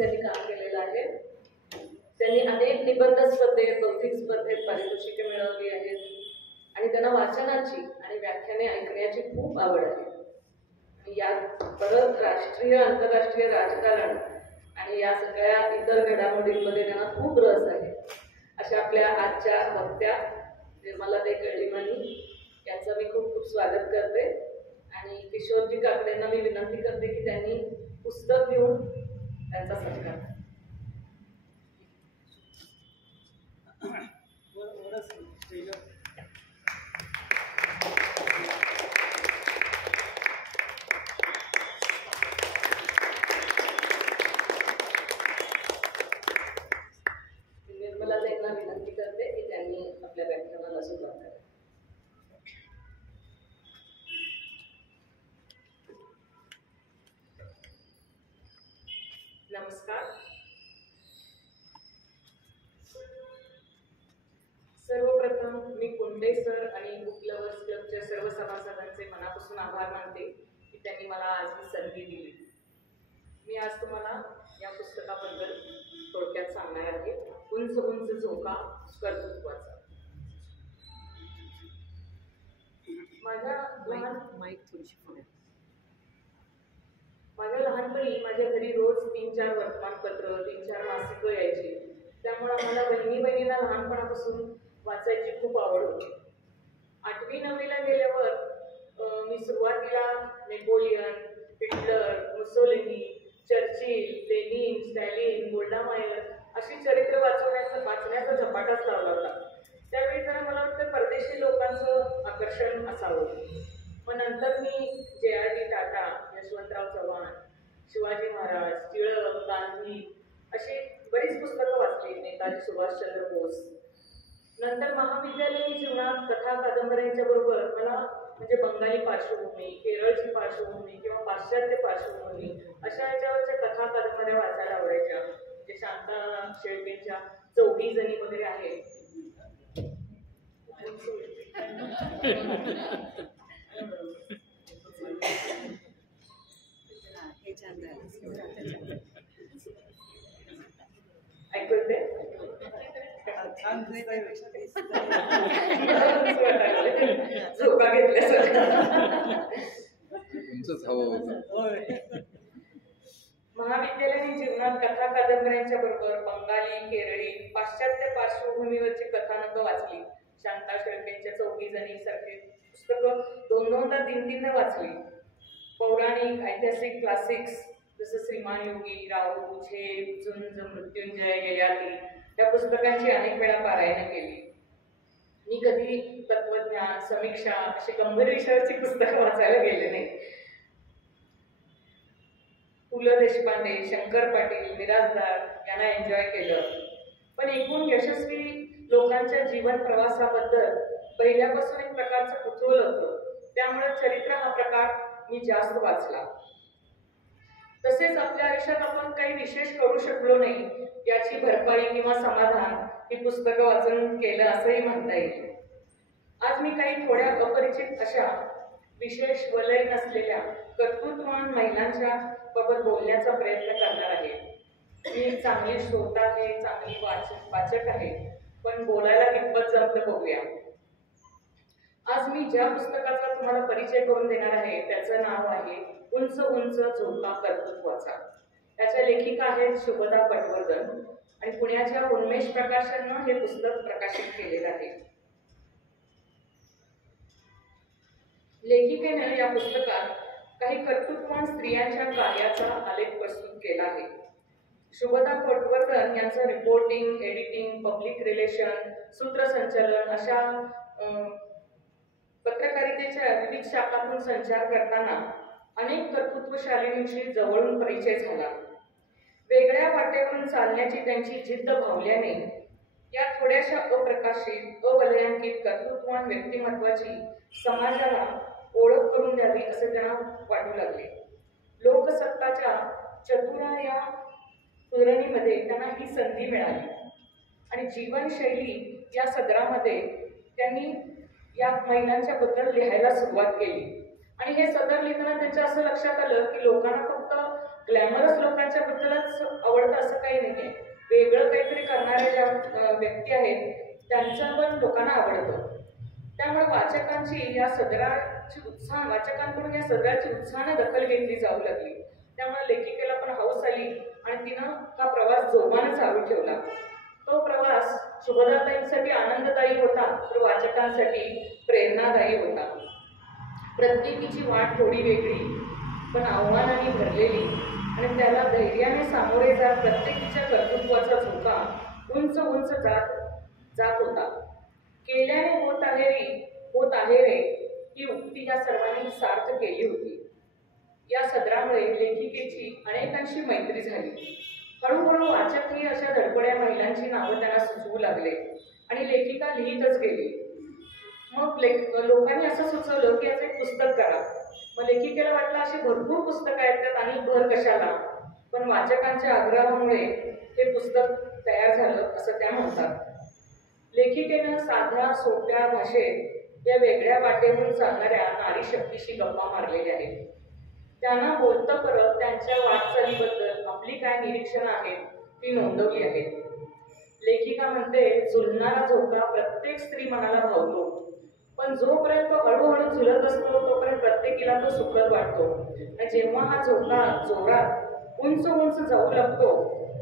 त्यांनी काम केलेलं आहे. त्यांनी अनेक निबंध स्पर्धेत, बौद्धिक स्पर्धेत पारितोषिके मिळवली आहेत आणि त्यांना वाचनाची आणि व्याख्याने ऐकण्याची खूप आवड आहे. आणि यात परत राष्ट्रीय आंतरराष्ट्रीय राजकारण आणि या सगळ्या इतर घडामोडींमध्ये त्यांना खूप रस आहे. अशा आपल्या आजच्या वक्त्या निर्मलाताई कळीमनी यांचं मी खूप खूप स्वागत करते आणि किशोरजी काकडेंना मी विनंती करते की त्यांनी पुस्तक घेऊन त्यांचा सत्कार. निर्मलाताईंना विनंती करते की त्यांनी आपल्या व्याख्यानाला सुरुवात करावी. नमस्कार. सर्वप्रथम मी कुंडे सर आणि बुक लव्हर्स क्लबच्या सर्व सभासदांचे मनापासून आभार मानते की त्यांनी मला आज ही संधी दिली. मी आज तुम्हाला या पुस्तकाबद्दल थोडक्यात सांगणार आहे. उंच उंच झोका कर्तृत्वाचा. माझ्या लहानपणी माझ्या घरी रोज 3-4 वर्तमानपत्र, 3-4 मासिकं यायची. त्यामुळे आम्हाला बहिणीला लहानपणापासून वाचायची खूप आवड होती. 8वी-9वीला गेल्यावर मी सुरुवातीला Napoleon, Hitler, Mussolini, Churchill, Lenin, Stalin, Golda Meir अशी चरित्र वाचण्याचा झपाटाच लावला होता. त्यावेळी जरा मला वाटतं परदेशी लोकांचं आकर्षण असावं. मग नंतर मी JRD टाटा, यशवंतराव चव्हाण, शिवाजी महाराज, टिळक, गांधी अशी बरीच पुस्तकं वाचली. नेताजी सुभाषचंद्र बोस. नंतर महाविद्यालयीन जीवनात कथा कादंबऱ्यांच्या बरोबर मला म्हणजे बंगाली पार्श्वभूमी, केरळची पार्श्वभूमी किंवा पाश्चात्य पार्श्वभूमी अशा याच्यावरच्या कथा कादंबऱ्या वाचायला आवडायच्या. म्हणजे शांता शेळकेंच्या 4 जणी वगैरे आहेत. ऐकू येते? झोका घेतल्यासारखं. महाविद्यालयीन जीवनात कथा कादंबऱ्यांच्या बरोबर बंगाली, केरळी, पाश्चात्य पार्श्वभूमीवरची कथानकं वाचली. शांता शेळकेंच्या 4 जणी सारखी पुस्तकं 2-2दा 3-3दा वाचली. पौराणिक, ऐतिहासिक क्लासिक्स जसं श्रीमान योगी, राहू, झेप, झुंज, मृत्युंजय, ययाती या पुस्तकांची अनेक वेळा पारायण केली. मी कधी तत्वज्ञान, समीक्षा अशी गंभीर विषयावरची पुस्तकं वाचायला गेले नाही. पु ल देशपांडे, शंकर पाटील, मिरासदार यांना एन्जॉय केलं. पण एकूण यशस्वी लोकांच्या जीवन प्रवासाबद्दल पहिल्यापासून एक प्रकारचं कुतूहल होतं. त्यामुळे चरित्र हा प्रकार मी जास्त वाचला. तसेच आपल्या आयुष्यात आपण काही विशेष करू शकलो नाही याची भरपाई किंवा समाधान ही पुस्तकं वाचून केलं असंही म्हणता येईल. आज मी काही थोड्या अपरिचित अशा विशेष वलय नसलेल्या कर्तृत्ववान महिलांच्या बाबत बोलण्याचा प्रयत्न करणार आहे. मी चांगली श्रोता आहे, चांगली वाचक आहे, पण बोलायला कितपत जमतं बघूया. आज मी ज्या पुस्तकाचा तुम्हाला परिचय करून देणार आहे त्याचं नाव आहे उंच उंच झोका कर्तृत्वाचा. त्याच्या लेखिका आहेत शुभदा पटवर्धन आणि पुण्याच्या उन्मेष प्रकाशननं हे पुस्तक प्रकाशित केलेलं आहे. लेखिकेने या पुस्तकात काही कर्तृत्ववान स्त्रियांच्या कार्याचा आलेख प्रस्तुत केला आहे. शुभदा पटवर्धन यांचं रिपोर्टिंग, एडिटिंग, पब्लिक रिलेशन, सूत्रसंचालन अशा पत्रकारितेच्या विविध शाखांतून संचार करताना अनेक कर्तृत्वशालींशी जवळून परिचय झाला. वेगळ्या वाटेवरून चालण्याची त्यांची जिद्द भावल्याने या थोड्याशा अप्रकाशित, अवलयांकित कर्तृत्ववान व्यक्तिमत्वाची समाजाला ओळख करून द्यावी असे त्यांना वाटू लागले. लोकसत्ताच्या चतुरा या तुलनेमध्ये त्यांना ही संधी मिळाली आणि जीवनशैली या सदरामध्ये त्यांनी या महिलांच्या बद्दल लिहायला सुरुवात केली. आणि हे सदर लिहिताना त्यांच्या असं लक्षात आलं की लोकांना फक्त ग्लॅमरस लोकांच्या बद्दलच आवडतं काही नाही आहे. वेगळं काहीतरी करणाऱ्या ज्या व्यक्ती आहेत त्यांचं पण लोकांना आवडतं. त्यामुळे वाचकांकडून या सदराची उत्साहानं दखल घेतली जाऊ लागली. त्यामुळे लेखिकेला पण हौस आली आणि तिनं हा प्रवास जोमानं चालू ठेवला. तो प्रवास शुभदाताईंसाठी आनंददायी होता, तर वाचकांसाठी प्रेरणादायी होता. प्रत्येकीची वाट थोडी वेगळी पण आव्हानांनी भरलेली आणि त्याला धैर्याने सामोरे जात प्रत्येकीच्या कर्तृत्वाचा झोका उंच उंच जात होता. केल्याने होत आहे रे ही उक्ती या सर्वांनी सार्थ केली होती. या सदरामुळे लेखिकेची अनेकांशी मैत्री झाली. हळूहळू वाचकही अशा धडपड्या महिलांची नावं त्यांना सुचवू लागले आणि लेखिका लिहितच गेली. मग लोकांनी असं सुचवलं की याचं एक पुस्तक करा. मग लेखिकेला वाटलं अशी भरपूर पुस्तकं आहेत, त्यात आणि भर कशाला. पण वाचकांच्या आग्रहामुळे हे पुस्तक तयार झालं असं त्या म्हणतात. लेखिकेनं साध्या सोप्या भाषेत या वेगळ्या वाटेवरून चालणाऱ्या नारी शक्तीशी गप्पा मारलेल्या आहेत. त्यांना बोलतं परत त्यांच्या वाटचालीबद्दल आपली काय निरीक्षणं आहेत ती नोंदवली आहेत. लेखिका म्हणते, झुलणारा झोका प्रत्येक स्त्री मनाला भावतो, पण जोपर्यंत तो हळूहळू झुलत असतो तोपर्यंत प्रत्येकीला तो सुखद वाटतो. आणि जेव्हा हा झोका जोरात उंच उंच जाऊ लागतो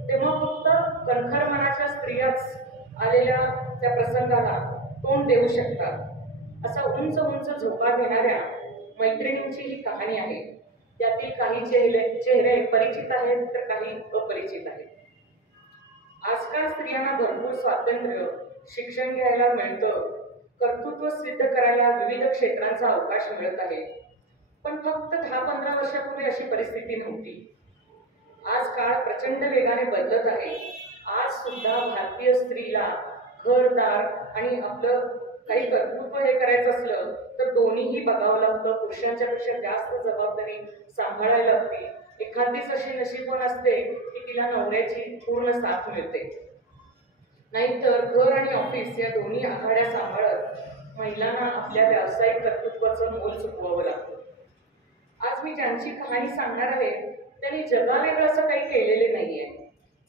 तेव्हा फक्त कणखर मनाच्या स्त्रियाच आलेल्या त्या प्रसंगाला तोंड देऊ शकतात. असा उंच उंच झोका घेणाऱ्या मैत्रिणींची ही कहाणी आहे. त्यातील काही चेहरे परिचित आहेत तर काही अपरिचित आहेत. आजकाल स्त्रियांना भरपूर स्वातंत्र्य, शिक्षण घ्यायला मिळतं, कर्तृत्व सिद्ध करायला विविध क्षेत्रांचा अवकाश मिळत आहे. पण फक्त 10-15 वर्षापूर्वी अशी परिस्थिती नव्हती. आज काळ प्रचंड वेगाने बदलत आहे. आज सुद्धा भारतीय स्त्रीला घरदार आणि आपलं काही कर्तृत्व हे करायचं असलं तर दोन्हीही बघावं लागतं. पुरुषांच्या पेक्षा जास्त जबाबदारी सांभाळायला लागते. एखादीच अशी नशीबवान असते की तिला नवऱ्याची पूर्ण साथ मिळते. नाहीतर घर आणि ऑफिस या दोन्ही आघाड्या सांभाळत महिलांना आपल्या व्यावसायिक कर्तृत्वाचं मोल चुकवावं लागतं. आज मी ज्यांची कहाणी सांगणार आहे त्यांनी जगावेगळं असं काही केलेले नाहीये.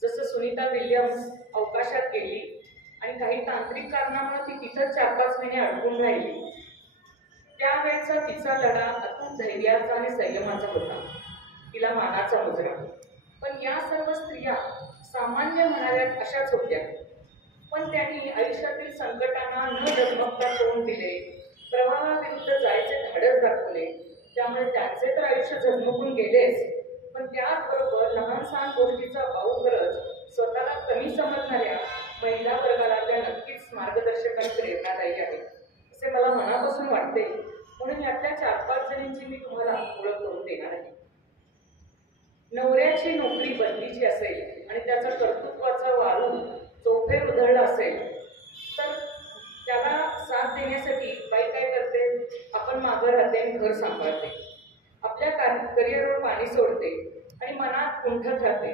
जसं सुनीता विल्यम्स अवकाशात गेली आणि काही तांत्रिक कारणामुळे ती तिथं 4-5 महिने अडकून राहिली. त्यावेळचा तिचा लढा अतूट धैर्याचा आणि संयमाचा होता, तिला मानाचा मुजरा. पण या सर्व स्त्रिया सामान्य म्हणाव्यात अशाच होत्या. पण त्यांनी आयुष्यातील संकटांना न डगमगता तोंड दिले, प्रवाहाविरुद्ध जायचे धाडस दाखवले. त्यामुळे त्यांचे तर आयुष्य झगमगून गेलेच, पण त्याचबरोबर लहान सहान गोष्टीचा भाऊ करत स्वतःला कमी समजणाऱ्या महिला वर्गाला त्या नक्कीच मार्गदर्शक आणि प्रेरणादायी आहेत असे मला मनापासून वाटते. म्हणून यातल्या 4-5 जणींची मी तुम्हाला ओळख करून देणार आहे. नवऱ्याची नोकरी बदलीची असेल आणि त्याचा कर्तृत्वाचा वारू चोफेर उधळला असेल तर त्याला साथ देण्यासाठी बाई काय करते, आपण मागं राहते आणि घर सांभाळते, आपल्या करिअरवर पाणी सोडते आणि मनात कुंठत राहते.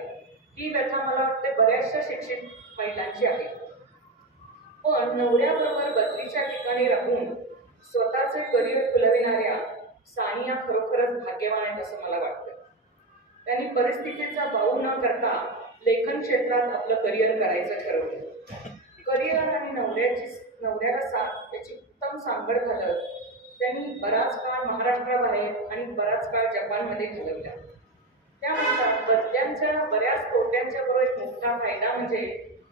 ही व्यथा मला वाटते बऱ्याचशा शिक्षित महिलांची आहे. पण नवऱ्याबरोबर बदलीच्या ठिकाणी राहून स्वतःचे करिअर फुलविणाऱ्या सानिया खरोखरच भाग्यवान आहेत असं मला वाटतं. त्यांनी परिस्थितीचा बाऊ न करता लेखन क्षेत्रात आपलं करिअर करायचं ठरवलं. करिअर आणि नवऱ्याला साथ याची उत्तम सांगड घालत त्यांनी बराच काळ महाराष्ट्राबाहेर आणि बराच काळ जपानमध्ये घालवला. त्यानंतर बऱ्याच तोट्यांच्या बरोबर एक मोठा फायदा म्हणजे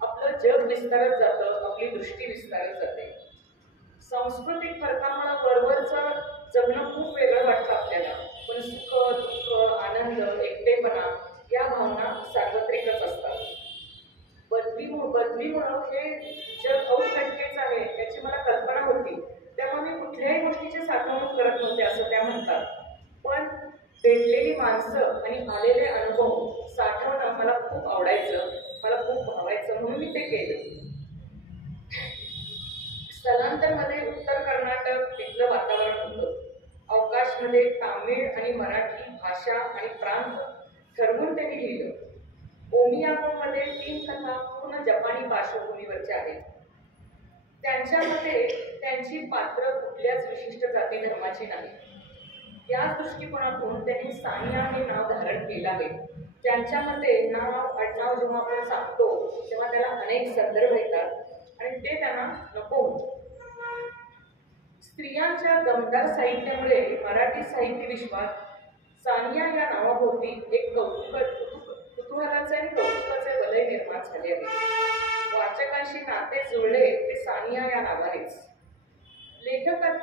आपलं जग विस्तारत जातं, आपली दृष्टी विस्तारत जाते. सांस्कृतिक फरकामुळे वरवरचं जगणं खूप वेगळं वाटतं आपल्याला, पण सुख, दुःख, आनंद, एकटेपणा या भावना सार्वत्रिकच असतात. बदलीमुळं हे जग औषधीच आहे याची मला कल्पना होती. त्यामुळे मी कुठल्याही गोष्टीची साठवणूक करत नव्हते असं त्या म्हणतात. पण भेटलेली माणसं आणि आलेले अनुभव साठवणं मला खूप आवडायचं, मला खूप भावायचं, म्हणून मी ते केलं. स्थलांतरमध्ये उत्तर कर्नाटक तिथलं वातावरण होतं. अवकाशमध्ये तामिळ आणि मराठी भाषा आणि प्रांत ठरवून त्यांनी लिहिलं. ओमियाकोमध्ये 3 कथा पूर्ण जपानी पार्श्वभूमीवरच्या आहेत. त्यांच्या मते त्यांची पात्र कुठल्याच विशिष्ट जाती धर्माची नाही. याच दृष्टिकोनातून त्यांनी सानिया हे नाव धारण केलं आहे. त्यांच्यामध्ये नाव आडनाव जेव्हा आपण सांगतो तेव्हा त्याला अनेक संदर्भ येतात आणि ते त्यांना नको होतं. स्त्रियांच्या दमदार साहित्यामुळे मराठी साहित्य विश्वात सानिया या नावाभोवती एक कुतूहलाचे आणि कौतुकाचे वलय निर्माण झाले आहे. वाचकांशी नाते जुळले ते सानिया या नावानेच.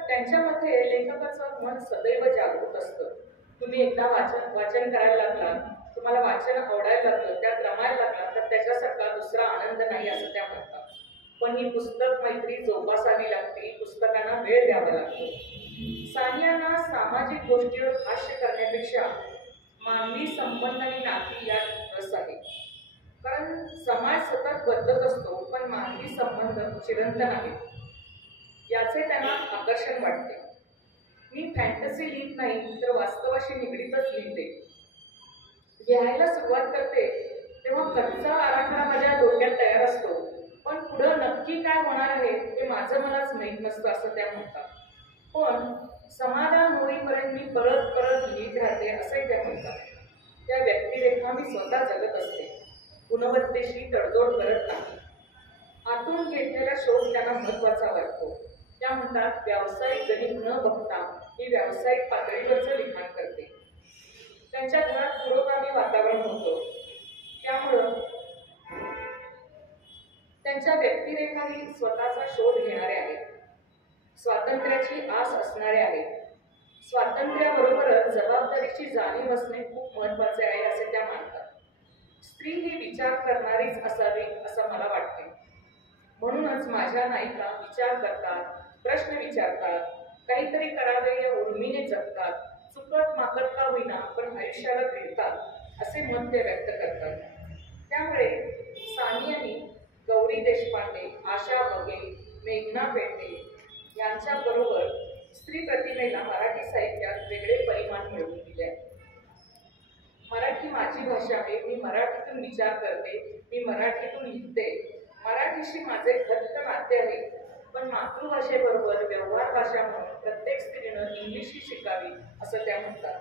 त्यांच्यामध्ये लेखकाचं मन सदैव जागृत असतं. तुम्ही एकदा वाचन करायला लागला, तुम्हाला वाचन आवडायला लागलं, त्यात रमायला लागला, तर त्याच्यासारखा दुसरा आनंद नाही असं त्या म्हणतात. पण ही पुस्तक मैत्री जोपासावी लागते, पुस्तकांना वेळ द्यावा लागतो. सानियांना सामाजिक गोष्टीवर भाष्य करण्यापेक्षा मानवी संबंध आणि नाती यात रस आहे. कारण समाज सतत बदलत असतो, पण मानवी संबंध चिरंतन आहेत याचे त्यांना आकर्षण वाटते. मी फॅन्टसी लिहित नाही तर वास्तवाशी निगडीतच लिहिते. लिहायला सुरुवात करते तेव्हा कच्चा आराखडा माझ्या डोक्यात तयार असतो, पण पुढं नक्की काय होणार आहे हे माझं मलाच माहीत नसतं असं त्या म्हणतात. पण समाधान होईपर्यंत मी परत परत लिहित राहते असंही त्या म्हणतात. त्या व्यक्तिरेखा मी स्वतः जगत असते, गुणवत्तेशी तडजोड करत नाही. आतून घेतलेला शोध त्यांना महत्वाचा वाटतो. त्या म्हणतात, व्यावसायिक गणित न बघता मी व्यावसायिक पातळीवरचं लिखाण करते. त्यांच्या घरात पुरोगामी वातावरण होतं, त्यामुळं त्यांच्या व्यक्तिरेखाही स्वतःचा शोध घेणारे आहेत, स्वातंत्र्याची आस असणारे आहेत. स्वातंत्र्याबरोबरच जबाबदारीची जाणीव असणे खूप महत्वाचे आहे असे त्या मानतात. स्त्री ही विचार करणारीच असावी असं मला वाटते. म्हणूनच माझ्या नायिका विचार करतात, प्रश्न विचारतात, काहीतरी करावे या उर्मीने जगतात, चुकत माकत का होईना पण आयुष्याला भिडतात असे मत ते व्यक्त करतात. त्यामुळे सानियांनी गौरी देशपांडे, आशा बगे, मेघना पेंडे यांच्याबरोबर स्त्री प्रतिमेला मराठी साहित्यात वेगळे परिमाण मिळवून दिले आहे. मराठी माझी भाषा आहे, मी मराठीतून विचार करते, मी मराठीतून लिहिते. मराठीशी माझे घट्ट नाते आहे, पण मातृभाषेबरोबर व्यवहार भाषा म्हणून प्रत्येक स्त्रीनं इंग्लिशही शिकावी असं त्या म्हणतात.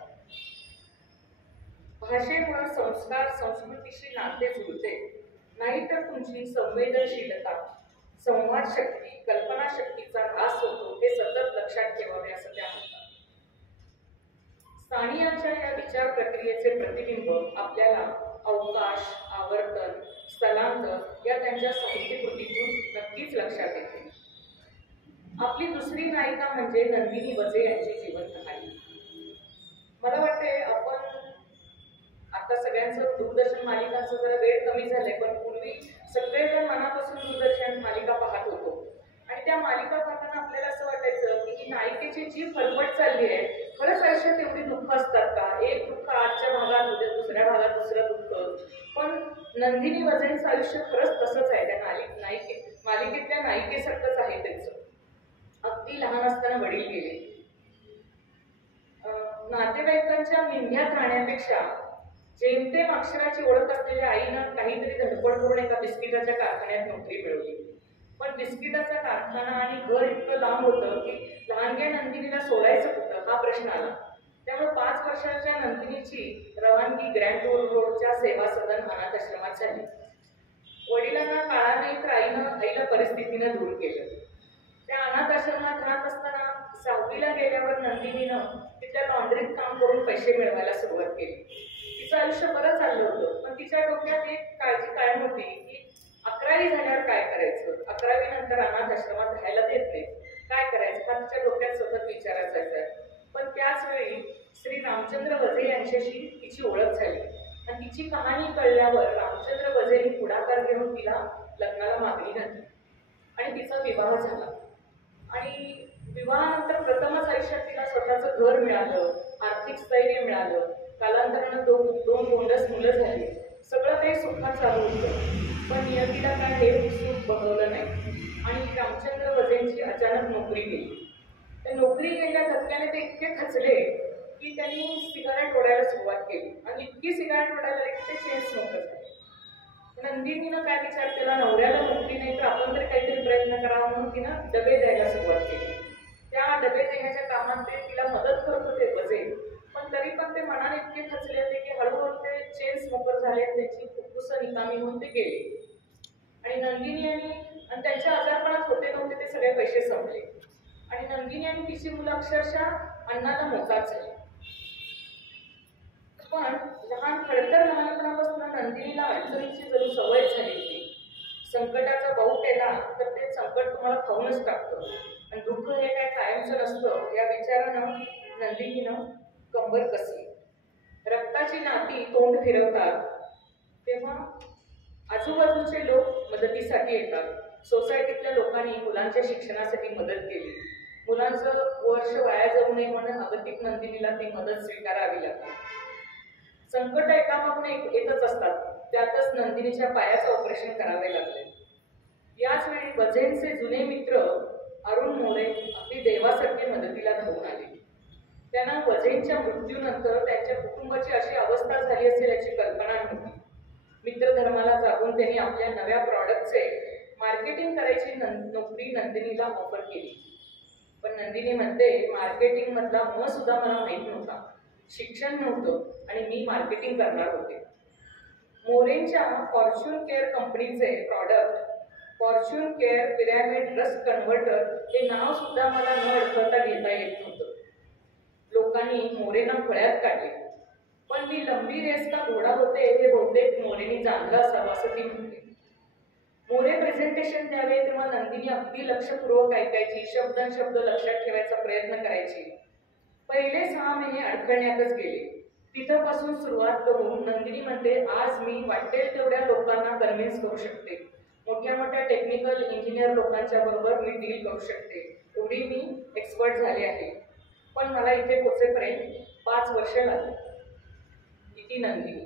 भाषेमुळे संस्कार संस्कृतीशी नाते जुळते, नाहीतर तुमची संवेदनशीलता, संवाद शक्ती, कल्पनाशक्तीचा ऱ्हास होतो हे सतत लक्षात ठेवावे असं त्या म्हणतात. सानियांच्या या विचार प्रक्रियेचे प्रतिबिंब आपल्याला अवकाश, आवर्तन, स्थलांतर या त्यांच्या साहित्यकृतीतून नक्कीच लक्षात येते. आपली दुसरी नायिका म्हणजे नंदिनी वजे यांची जीवन कहाणी. मला वाटते आपण आता सगळ्यांचं दूरदर्शन मालिकांचं जरा वेळ कमी झालंय, पण पूर्वी सगळेजण मनापासून दूरदर्शन मालिका पाहत होतो आणि त्या मालिका पाहताना आपल्याला असं वाटायचं की ही नायिकेची जी फलफट चालली आहे, खरंच आयुष्यात एवढी दुःख असतात का? एक दुःख आजच्या भागात, उद्या दुसऱ्या भागात दुसरं दुःख. पण नंदिनी वजेंचं आयुष्य खरंच तसंच आहे. त्या मालिकेतल्या नायिकेसारखंच आहे त्यांचं. अगदी लहान असताना वडील गेले. नातेवाईकांच्या मिंध्यात राहण्यापेक्षा जेमतेम अक्षराची ओळख असलेल्या आईनं काहीतरी धडपड करून एका बिस्किटाच्या कारखान्यात नोकरी मिळवली. पण बिस्किटाचा कारखाना आणि घर इतकं लांब होतं की लहानग्या नंदिनीला सोडायचं कुठं हा प्रश्न आला. त्यामुळे 5 वर्षाच्या नंदिनीची रवानगी ग्रँड रोडच्या सेवा सदन अनाथ आश्रमात झाली. वडिलांना काळा नाही तर आईला परिस्थितीनं दूर केलं. त्या अनाथ आश्रमात राहत असताना 6वीला गेल्यावर नंदिनीनं तिथल्या लॉन्ड्रीत काम करून पैसे मिळवायला सुरुवात केली. तिचं आयुष्य बरं चाललं होतं, पण तिच्या डोक्यात एक काळजी कायम होती की 11वी झाल्यावर काय करायचं, 11वी नंतर अनाथ आश्रमात राहायला देत नाही, काय करायचं हा तिच्या डोक्यात सतत विचार असायचा. पण त्याच वेळी श्री रामचंद्र वजे यांच्याशी तिची ओळख झाली आणि तिची कहाणी कळल्यावर रामचंद्र वजेंनी पुढाकार घेऊन तिला लग्नाला मागणी घातली आणि तिचा विवाह झाला. आणि विवाहानंतर प्रथमच आयुष्यात तिला स्वतःचं घर मिळालं, आर्थिक स्थैर्य मिळालं, कालांतरानं 2 गोंडस मुलं झाली. सगळं काही सुखात चालू होतं, पण नियतीला काय हे सुख बघवलं नाही आणि रामचंद्र वजेंची अचानक नोकरी गेली. त्या नोकरी गेल्या धक्क्याने ते इतके खचले की त्यांनी सिगारेट ओढायला सुरुवात केली आणि इतकी सिगारेट ओढायला लागली की ते चेन्स नव्हतं झाले. नंदिनीनं काय विचार केला, नवऱ्याला नोकरी नाही तर आपण तरी काहीतरी प्रयत्न करावा म्हणून तिनं डबे द्यायला सुरुवात केली. त्या डबे देण्याच्या कामात ते तिला मदत करत होते वजे, पण तरी पण ते मनाने इतके खचले होते की हळूहळू ते चेन स्मोकर झाले, त्यांची फुफ्फुसं निकामी होऊन ते गेले. आणि नंदिनी आणि त्यांच्या आजारपणात होते नव्हते ते सगळे पैसे संपले. आणि नंदिनी आणि तिची मुलं अक्षरशः अन्नाला मोताच झाली. पण खडतर लहानपणापासून नंदिनीला अडचणीची जणू सवय झाली होती. संकटाचा भाऊ केला तर ते संकट तुम्हाला खाऊनच टाकतं, आणि दुःख हे काय कायमचं नसतं या विचारानं नंदिनीनं कंबर कसली. रक्ताची नाती तोंड फिरवतात तेव्हा आजूबाजूचे लोक मदतीसाठी येतात. सोसायटीतल्या लोकांनी मुलांच्या शिक्षणासाठी मदत केली. मुलांचं वर्ष वाया जाऊ नये म्हणून अगतिक नंदिनीला ती मदत स्वीकारावी लागली. संकट एकामागून येतच असतात, त्यातच नंदिनीच्या पायाचं ऑपरेशन करावे लागले. याच वेळी वझेंचे जुने मित्र अरुण मोरे अगदी देवासारखे मदतीला धावून आले. त्यांना वझेंच्या मृत्यूनंतर त्यांच्या कुटुंबाची अशी अवस्था झाली असेल याची कल्पना नव्हती. मित्रधर्माला जागून त्यांनी आपल्या नव्या प्रॉडक्टचे मार्केटिंग करायची नोकरी नंदिनीला ऑफर केली. पण नंदिनी म्हणते, मार्केटिंग मधला म सुद्धा मला माहीत नव्हता, शिक्षण नव्हतं आणि मी मार्केटिंग करणार होते. मोरेंच्या फॉर्च्यून केअर कंपनीचे product Fortune care pyramid rust converter हे नाव सुद्धा मला न अडकवता घेता येत नव्हतं. लोकांनी मोरेंना फळ्यात काढले, पण मी लंबी रेस का घोडा होते हे बहुतेक मोरेंनी जाणलं असावं असं ती म्हणते. मोरे प्रेझेंटेशन द्यावे तेव्हा नंदिनी अगदी लक्षपूर्वक ऐकायची, शब्द लक्षात ठेवायचा प्रयत्न करायची. पहिले 6 महिने अडकण्यातच गेले. तिथपासून सुरुवात करून नंदिनी म्हणते, आज मी वाटेल तेवढ्या लोकांना कन्व्हिन्स करू शकते. मोठ्या मोठ्या टेक्निकल इंजिनियर लोकांच्या बरोबर मी डील करू शकते, एवढी मी एक्सपर्ट झाले आहे. पण मला इथे पोचेपर्यंत 5 वर्ष लागली. इति नंदिनी.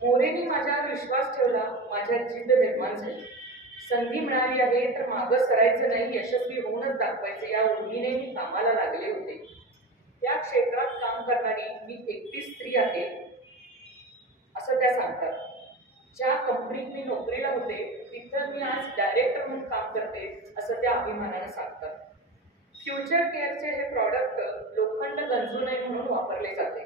मोरेंनी माझ्यावर विश्वास ठेवला, माझ्यात जिद्द निर्माण झाली. संधी मिळाली आहे तर मागं सरायचं नाही, यशस्वी होऊनच दाखवायचे या उर्मीने मी कामाला लागले होते. या क्षेत्रात काम करणारी मी एकटी स्त्री आहे असं त्या सांगतात. ज्या कंपनीत मी नोकरीला होते तिथं मी आज डायरेक्टर म्हणून काम करते असं त्या अभिमानाने सांगतात. फ्युचर केअरचे हे प्रॉडक्ट लोखंड गंजू नये म्हणून वापरले जाते.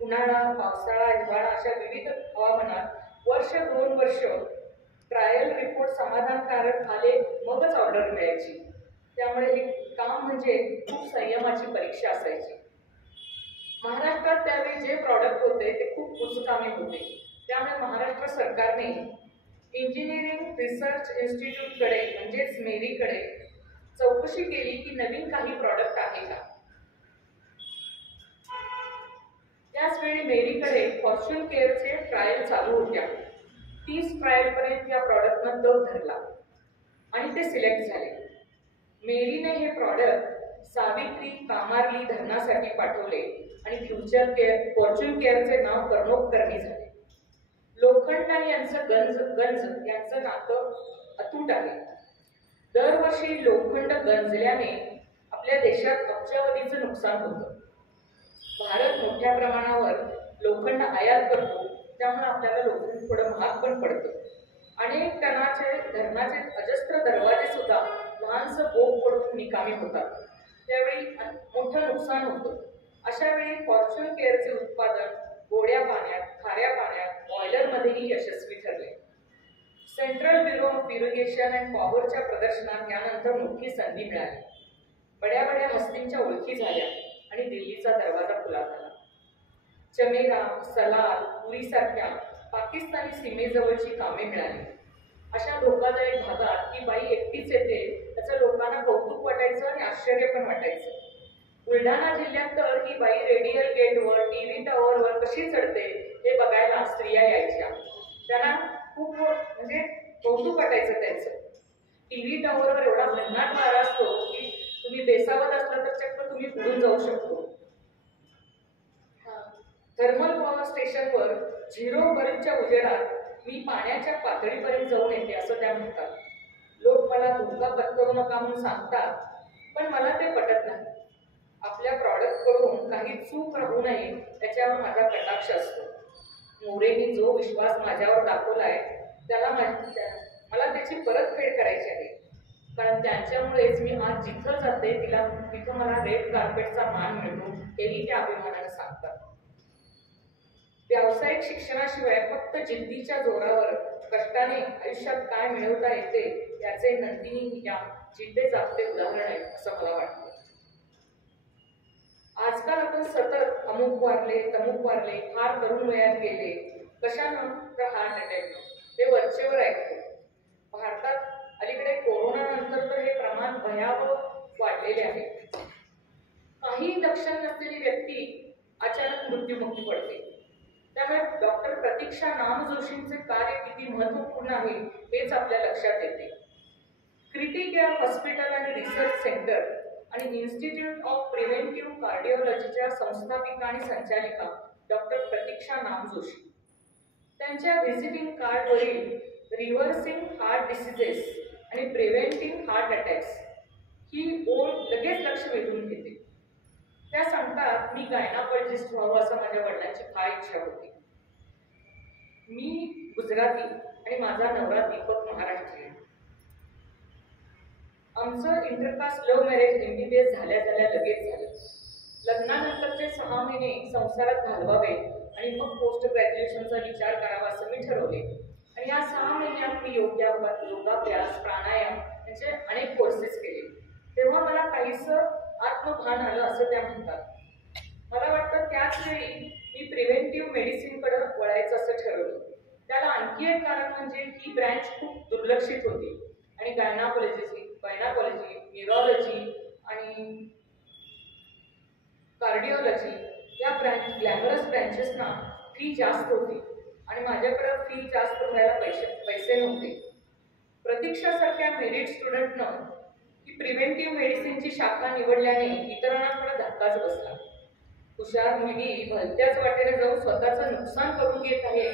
उन्हाळा, पावसाळा, हिवाळा अशा विविध हवामानात वर्ष 2 वर्ष ट्रायल रिपोर्ट समाधानकारक आले मगच ऑर्डर मिळायची. त्यामुळे हे काम म्हणजे खूप संयमाची परीक्षा असायची. महाराष्ट्रात त्यावेळी जे प्रॉडक्ट होते ते खूप कुचकामी होते. त्यामुळे महाराष्ट्र सरकारने इंजिनिअरिंग रिसर्च इन्स्टिट्यूटकडे म्हणजेच मेरीकडे चौकशी केली की नवीन काही प्रॉडक्ट आहे का. त्याच वेळी मेरीकडे फॉर्च्यून केअरचे ट्रायल चालू होत्या. 30 ट्रायलपर्यंत या प्रॉडक्टनं तग धरला आणि ते सिलेक्ट झाले. मेरीने हे प्रॉडक्ट सावित्री कामारली धरणासाठी पाठवले आणि फॉर्च्यून केअरचे नाव कर्णोपकर्णी झाले. लोखंड आणि गंज यांचं नातं अतूट आहे. दरवर्षी लोखंड गंजल्याने आपल्या देशात अब्जावधीचं नुकसान होतं. भारत मोठ्या प्रमाणावर लोखंड आयात करतो, त्यामुळे आपल्याला लोखंड थोडं महाग पण पडतं. अनेक टनाचे धरणाचे अजस्त्र दरवाजे सुद्धा लहानसं बोग पडून निकामी होतात. त्यावेळी मोठं नुकसान होतं. अशा वेळी फॉर्च्यून केअरचे उत्पादन गोड्या पाण्यात, खाऱ्या पाण्यात, बॉयलरमध्येही यशस्वी ठरले. Central bureau of irrigation and पॉवरच्या प्रदर्शनात यानंतर मोठी संधी मिळाली. बड्या हस्तींच्या ओळखी झाल्या आणि दिल्लीचा दरवाजा खुला झाला. चमेरा, सलाल, पुरीसारख्या पाकिस्तानी सीमेजवळची कामे मिळाली. अशा धोकादायक भागात ही बाई एकटीच येते त्याचं लोकांना कौतुक वाटायचं आणि आश्चर्य पण वाटायचं. बुलढाणा जिल्ह्यात तर ही बाई रेडियल गेटवर, टीव्ही टॉवरवर कशी चढते हे बघायला स्त्रिया यायच्या. त्यांना खूप म्हणजे कौतुक वाटायचं त्यांचं. टीव्ही टॉवरवर एवढा भन्नाट वारा असतो की तुम्ही बेसावत असला तर चक्क तुम्ही उडून जाऊ शकतो. थर्मल पॉवर स्टेशनवर 0 बल्बच्या उजेडात मी पाण्याच्या पातळीपर्यंत जाऊन येते असं त्या म्हणतात. लोक मला धोका पत्करू नका म्हणून सांगतात, पण मला ते पटत नाही. आपल्या प्रॉडक्टकडून काही चूक राहू नये त्याच्यावर माझा कटाक्ष असतो. मोरेंनी जो विश्वास माझ्यावर दाखवलाय त्याला मला त्याची परतफेड करायची आहे. कारण त्यांच्यामुळेच मी आज जिथं जाते तिथं मला रेड कार्पेटचा मान मिळतो हेही त्या अभिमानाने सांगतात. व्यावसायिक शिक्षणाशिवाय फक्त जिद्दीच्या जोरावर कष्टाने आयुष्यात काय मिळवता येते याचे नंदिनी या जिद्दे जागते उदाहरण आहे असं मला वाटतं. आजकाल आपण सतत अमुक वारले तमुक वारले फार तरुण वयात गेले कशानं तर हार्ट अटॅकनं हे वरचेवर ऐकतो. भारतात अलीकडे कोरोना नंतर तर हे प्रमाण भयावह वाढलेले आहे. काही लक्षण नसलेली व्यक्ती अचानक मृत्युमुखी पडते. त्यामुळे डॉक्टर प्रतीक्षा नामजोशींचे कार्य किती महत्त्वपूर्ण आहे हेच आपल्या लक्षात येते. क्रिटिकेअर हॉस्पिटल आणि रिसर्च सेंटर आणि इन्स्टिट्यूट ऑफ प्रिव्हेंटिव्ह कार्डिओलॉजीच्या संस्थापिका आणि संचालिका डॉक्टर प्रतीक्षा नामजोशी. त्यांच्या व्हिजिटिंग कार्डवरील रिव्हर्सिंग हार्ट डिसिजेस आणि प्रिव्हेंटिंग हार्ट अटॅक्स ही ओळ लगेच लक्ष वेधून घेते. त्या सांगतात, मी गायनाकोलॉजिस्ट व्हावं असं माझ्या वडिलांची फार इच्छा होती. मी गुजराती आणि माझा नवरा दीपक महाराष्ट्रीयन. आमचं इंटरकास्ट लव्ह मॅरेज MBBS झाल्या लगेच झालं. लग्नानंतरचे 6 महिने संसारात घालवावे आणि मग पोस्ट ग्रॅज्युएशनचा विचार करावा असं मी ठरवले. आणि या 6 महिन्यात मी योगाभ्यास प्राणायाम यांचे अनेक कोर्सेस केले. तेव्हा मला काहीसं आत्मभान आलं असं त्या म्हणतात. मला वाटतं त्याच वेळी मी प्रिव्हेंटिव्ह मेडिसिनकडे वळायचं असं ठरवलं. त्याला आणखी एक कारण म्हणजे ही ब्रँच खूप दुर्लक्षित होती आणि गायनाकोलॉजी, न्यूरोलॉजी आणि कार्डिओलॉजी या ग्लॅमरस ब्रँचेसना फी जास्त होती आणि माझ्याकडे फी जास्त भरायला पैसे नव्हते. प्रतीक्षासारख्या मेरिट स्टुडंटनं ही प्रिव्हेंटिव्ह मेडिसिनची शाखा निवडल्याने इतरांकडे धक्काच बसला. हुशार मुलगी भलत्याच वाटेने जाऊन स्वतःचं नुकसान करून घेत आहे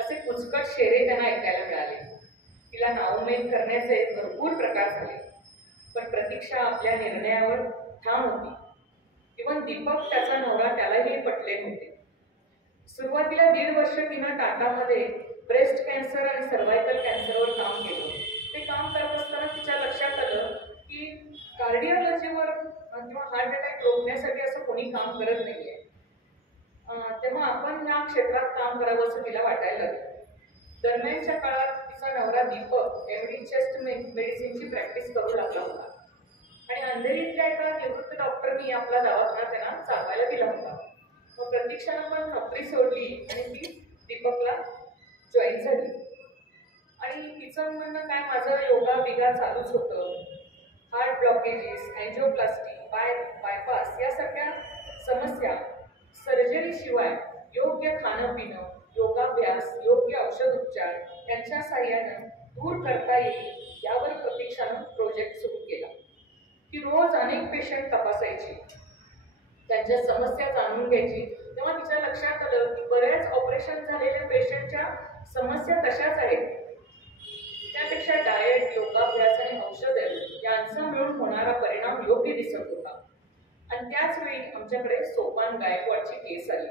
असे कुचकट शेरे त्यांना ऐकायला मिळाले. तिला नाउमेद करण्याचे भरपूर प्रकार झाले, पण प्रतीक्षा आपल्या निर्णयावर ठाम होती. इव्हन दीपक त्याचा नवरा त्यालाही पटले नव्हते. सुरुवातीला 1.5 वर्ष तिनं टाटामध्ये ब्रेस्ट कॅन्सर आणि सर्व्हायकल कॅन्सरवर काम केलं. ते काम करत असताना तिच्या लक्षात आलं की कार्डिओलॉजीवर किंवा हार्ट अटॅक रोखण्यासाठी असं कोणी काम करत नाहीये. तेव्हा आपण या क्षेत्रात काम करावं असं तिला वाटायला लागलं. दरम्यानच्या काळात तिचा नवरा दीपक MD चेस्ट मेडिसिनची प्रॅक्टिस करू लागला होता आणि अंधेरीतल्या एका निवृत्त डॉक्टरनी आपला दवाखाना त्यांना चालवायला दिला होता. मग प्रतीक्षानं पण नोकरी सोडली आणि ती दीपकला जॉईन झाली. आणि तिचं म्हणणं काय, माझं योगा बिगा चालूच होतं. हार्ट ब्लॉकेजेस, अँजिओप्लास्टी, बायपास यासारख्या समस्या सर्जरीशिवाय योग्य खाणं पिणं, योगाभ्यास, योग्य औषध उपचार यांच्या साहाय्यानं दूर करता येईल यावर प्रतीक्षानं प्रोजेक्ट सुरू केला. ती रोज अनेक पेशंट तपासायची, त्यांच्या समस्या जाणून घ्यायची. तेव्हा तिच्या लक्षात आलं की बऱ्याच ऑपरेशन झालेल्या पेशंटच्या समस्या तशाच आहेत. त्यापेक्षा डाएट, योगाभ्यास आणि औषधे यांचा मिळून होणारा परिणाम योग्य दिसत होता. आणि त्याच वेळी आमच्याकडे सोपान गायकवाडची केस आली.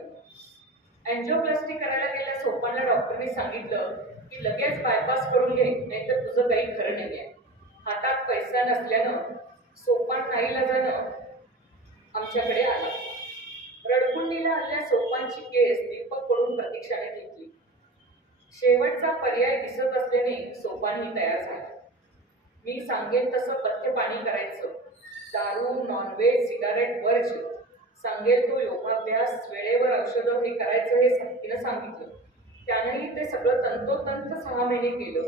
अँजिओप्लास्टी करायला गेल्या सोपानला डॉक्टरनी सांगितलं की लगेच बायपास करून घे, नाहीतर तुझं काही खरं नाहीये. हातात पैसा नसल्यानं सोपान नाईलाजानं आमच्याकडे आला. रडकुंडीला आलेल्या सोपानची केस दीपककडून प्रतीक्षाने घेतली. शेवटचा पर्याय दिसत असल्याने सोपानही तयार झाला. मी सांगेन तसं पथ्य पाणी करायचं, दारू, नॉनव्हेज, सिगारेट वर्ज, सांगेल तो योगाभ्यास, वेळेवर औषधं हे करायचं हे तिनं सांगितलं. त्यानंही ते सगळं तंतोतंत 6 महिने केलं.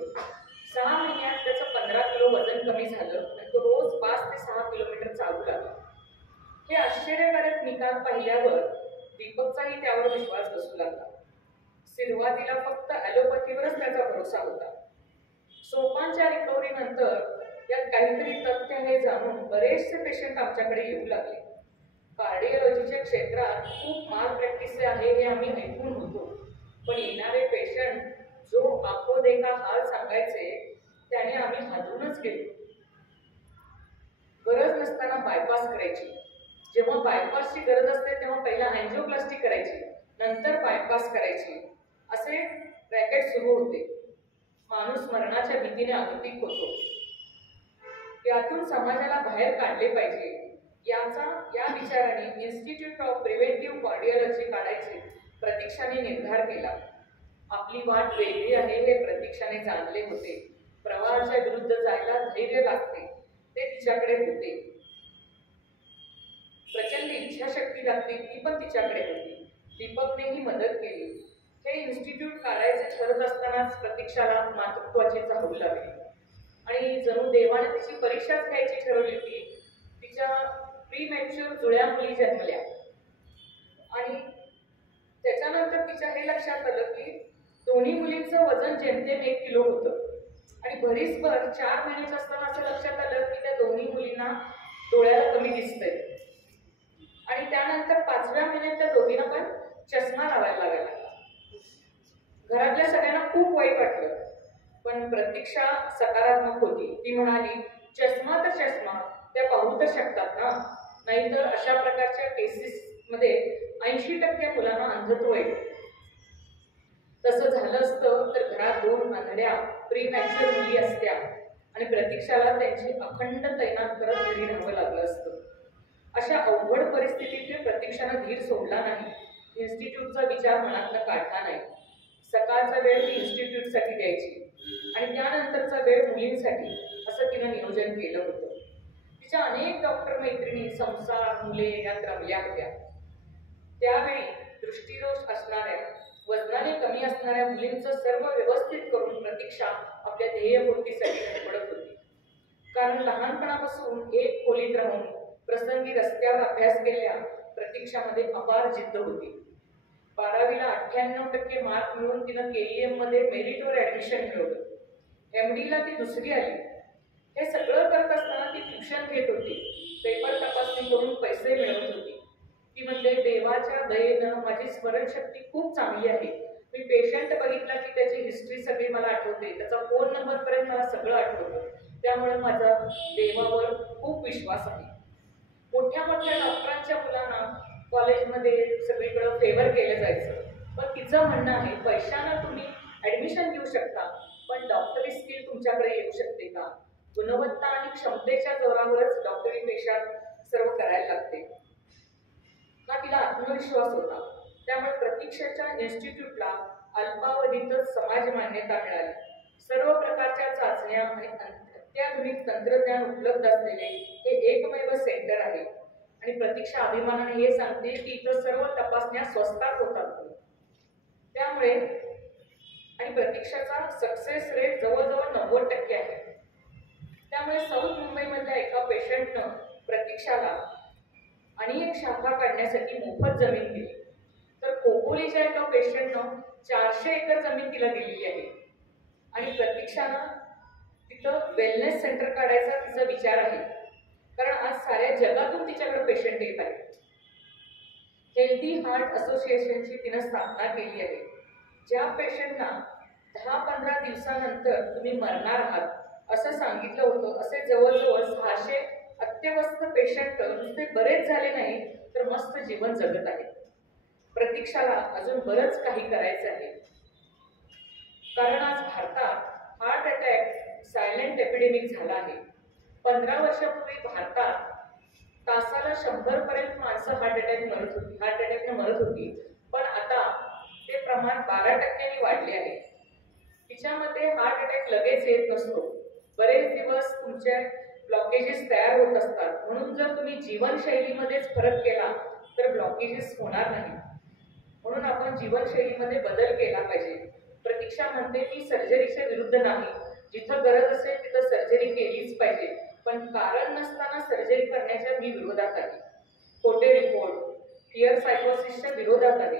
6 महिन्यात त्याचं 15 किलो वजन कमी झालं आणि तो रोज 5 ते 6 किलोमीटर चालू लागला. हे आश्चर्यकारक निकाल पाहिल्यावर दीपकचाही त्यावर विश्वास बसू लागला. सुरुवातीला फक्त ॲलोपॅथीवरच त्याचा भरोसा होता. सोपानच्या रिकव्हरी नंतर यात काहीतरी तथ्य आहे जाणून बरेचसे पेशंट आमच्याकडे येऊ लागले. कार्डिओलॉजीच्या क्षेत्रात खूप माल प्रॅक्टिस आहे हे आम्ही ऐकून होतो, पण येणारे पेशंट जो आखो देखा हाल सांगायचे त्याने आम्ही हादरूनच गेलो. गरज नसताना बायपास करायची, जेव्हा बायपासची गरज असते तेव्हा पहिला अँजिओप्लास्टी करायची, नंतर बायपास करायची, असे रॅकेट सुरू होते. माणूस मरणाच्या भीतीने आगतिक होतो. यातून समाजाला बाहेर काढले पाहिजे या विचाराने इन्स्टिट्यूट ऑफ प्रिव्हेंटिव्ह कार्डिओलॉजी काढायचे प्रतीक्षाने निर्धार केला. आपली वाट वेगळी आहे हे प्रतीक्षाने जाणले होते. प्रवाहाच्या विरुद्ध जायला धैर्य लागते, ते तिच्याकडे होते. प्रचंड इच्छाशक्ती लागते, ती पण तिच्याकडे होती. दीपकनेही मदत केली. हे इन्स्टिट्यूट काढायचे ठरत असतानाच प्रतीक्षाला मातृत्वाची चाहूल लागली आणि जणू देवाने तिची परीक्षाच घ्यायची ठरवली होती. तिच्या प्रीमॅच्युअर जुळ्या मुली जन्मल्या आणि त्याच्यानंतर तिच्या हे लक्षात आलं की दोन्ही मुलींचं वजन जेमतेम 1 किलो होतं आणि भरीसभर 4 महिन्याचं असताना असं लक्षात आलं की त्या दोन्ही मुलींना डोळ्याला कमी दिसतंय आणि त्यानंतर 5व्या महिन्यात त्या दोघींना पण चष्मा लावायला लागला. घरातल्या सगळ्यांना खूप वाईट वाटलं, पण प्रतीक्षा सकारात्मक होती. ती म्हणाली, चष्मा तर चष्मा, त्या पाहू तर शकतात ना, नाहीतर अशा प्रकारच्या केसेसमध्ये 80% मुलांना अंधत्व येतं. तसं झालं असतं तर घरात 2 अंधड्या प्रीमॅच्युअर मुली असत्या आणि प्रतीक्षाला त्यांची अखंड तैनात करत घरी राहावं लागलं असतं. अशा अवघड परिस्थितीत प्रतीक्षानं धीर सोडला नाही. इन्स्टिट्यूटचा विचार मनातनं काढला नाही. सकाळचा वेळ ती इन्स्टिट्यूटसाठी द्यायची आणि त्यानंतरचा वेळ मुलींसाठी, असं तिनं नियोजन केलं होतं. तिच्या अनेक डॉक्टर मैत्रिणी, संसार, मुले यात रमल्या होत्या. त्यावेळी दृष्टीदोष असणाऱ्या, वजनाने कमी असणाऱ्या मुलींचं सर्व व्यवस्थित करून प्रतीक्षा आपल्या ध्येयपूर्तीसाठी धडपडत होती. कारण लहानपणापासून एक खोलीत राहून प्रसंगी रस्त्यावर अभ्यास केलेल्या प्रतीक्षामध्ये अपार जिद्द होती. 12वीला 98% मार्क मिळवून तिनं KEM मध्ये मेरिटवर ऍडमिशन मिळवलं. MDला ती दुसरी आली. हे सगळं करत असताना ती ट्युशन घेत होती. पेपर तपासणी करून पैसे मिळवत होती. ती म्हणते, देवाच्या दयेनं माझी स्मरणशक्ती खूप चांगली आहे. मी पेशंट बघितला की त्याची हिस्ट्री सगळी मला आठवते, त्याचा फोन नंबर पर्यंत मला सगळं आठवतं. त्यामुळे माझा देवावर खूप विश्वास आहे. मोठ्या मोठ्या डॉक्टरांच्या मुलांना कॉलेजमध्ये सगळीकडे फेवर केलं जायचं, पण तिचं म्हणणं आहे, पैशानं तुम्ही ऍडमिशन घेऊ शकता, पण डॉक्टरी स्किल तुमच्याकडे येऊ शकते का? गुणवत्ता आणि क्षमतेच्या जोरावरच डॉक्टरी पेशात सर्व करायला लागते. हा तिला आत्मविश्वास होता. त्यामुळे प्रतीक्षाच्या इन्स्टिट्यूटला अल्पावधीतच समाज मान्यता मिळाली. सर्व प्रकारच्या चाचण्या आणि अत्याधुनिक तंत्रज्ञान उपलब्ध असलेले हे एकमेव सेंटर आहे आणि प्रतीक्षा अभिमानाने हे सांगते की इथं सर्व तपासण्या स्वस्तात होतात. त्यामुळे आणि प्रतीक्षाचा सक्सेस रेट जवळजवळ 90% आहे. त्यामुळे साऊथ मुंबईमधल्या एका पेशंटनं प्रतीक्षाला आणि एक शाखा काढण्यासाठी मोफत जमीन दिली. तर खोपोलीच्या एका पेशंटनं 400 एकर जमीन तिला दिलेली आहे आणि प्रतीक्षानं तिथं वेलनेस सेंटर काढायचा तिचा विचार आहे. कारण आज साऱ्या जगातून तिच्याकडे पेशंट येत आहेत. हेल्दी हार्ट असोसिएशनची तिनं स्थापना केली आहे. ज्या पेशंटना 10-15 दिवसानंतर तुम्ही मरणार आहात असं सांगितलं होतं, असे जवळजवळ 600 अत्यवस्थ पेशंट नुसते बरेच झाले नाही तर मस्त जीवन जगत आहेत. प्रतीक्षाला अजून बरंच काही करायचं आहे. कारण आज भारतात हार्ट अटॅक सायलेंट एपिडेमिक झाला आहे. 15 वर्षापूर्वी भारतात तासाला 100 पर्यंत माणसं हार्ट अटॅकने मरत होती, पण आता ते प्रमाण 12% वाढले आहे. तिच्यामध्ये हार्ट अटॅक लगेच येत नसतो. बरेच दिवस तुमचे ब्लॉकेजेस तयार होत असतात. म्हणून जर तुम्ही जीवनशैलीमध्येच फरक केला तर ब्लॉकेजेस होणार नाही. म्हणून आपण जीवनशैलीमध्ये बदल केला पाहिजे. प्रतीक्षा म्हणते की सर्जरीच्या विरुद्ध नाही. जिथं गरज असेल तिथं सर्जरी केलीच पाहिजे, पण कारण नसताना सर्जरी करण्याच्या मी विरोधात आहे. खोटे रिपोर्ट, फिअर सायकोसिसच्या विरोधात आहे.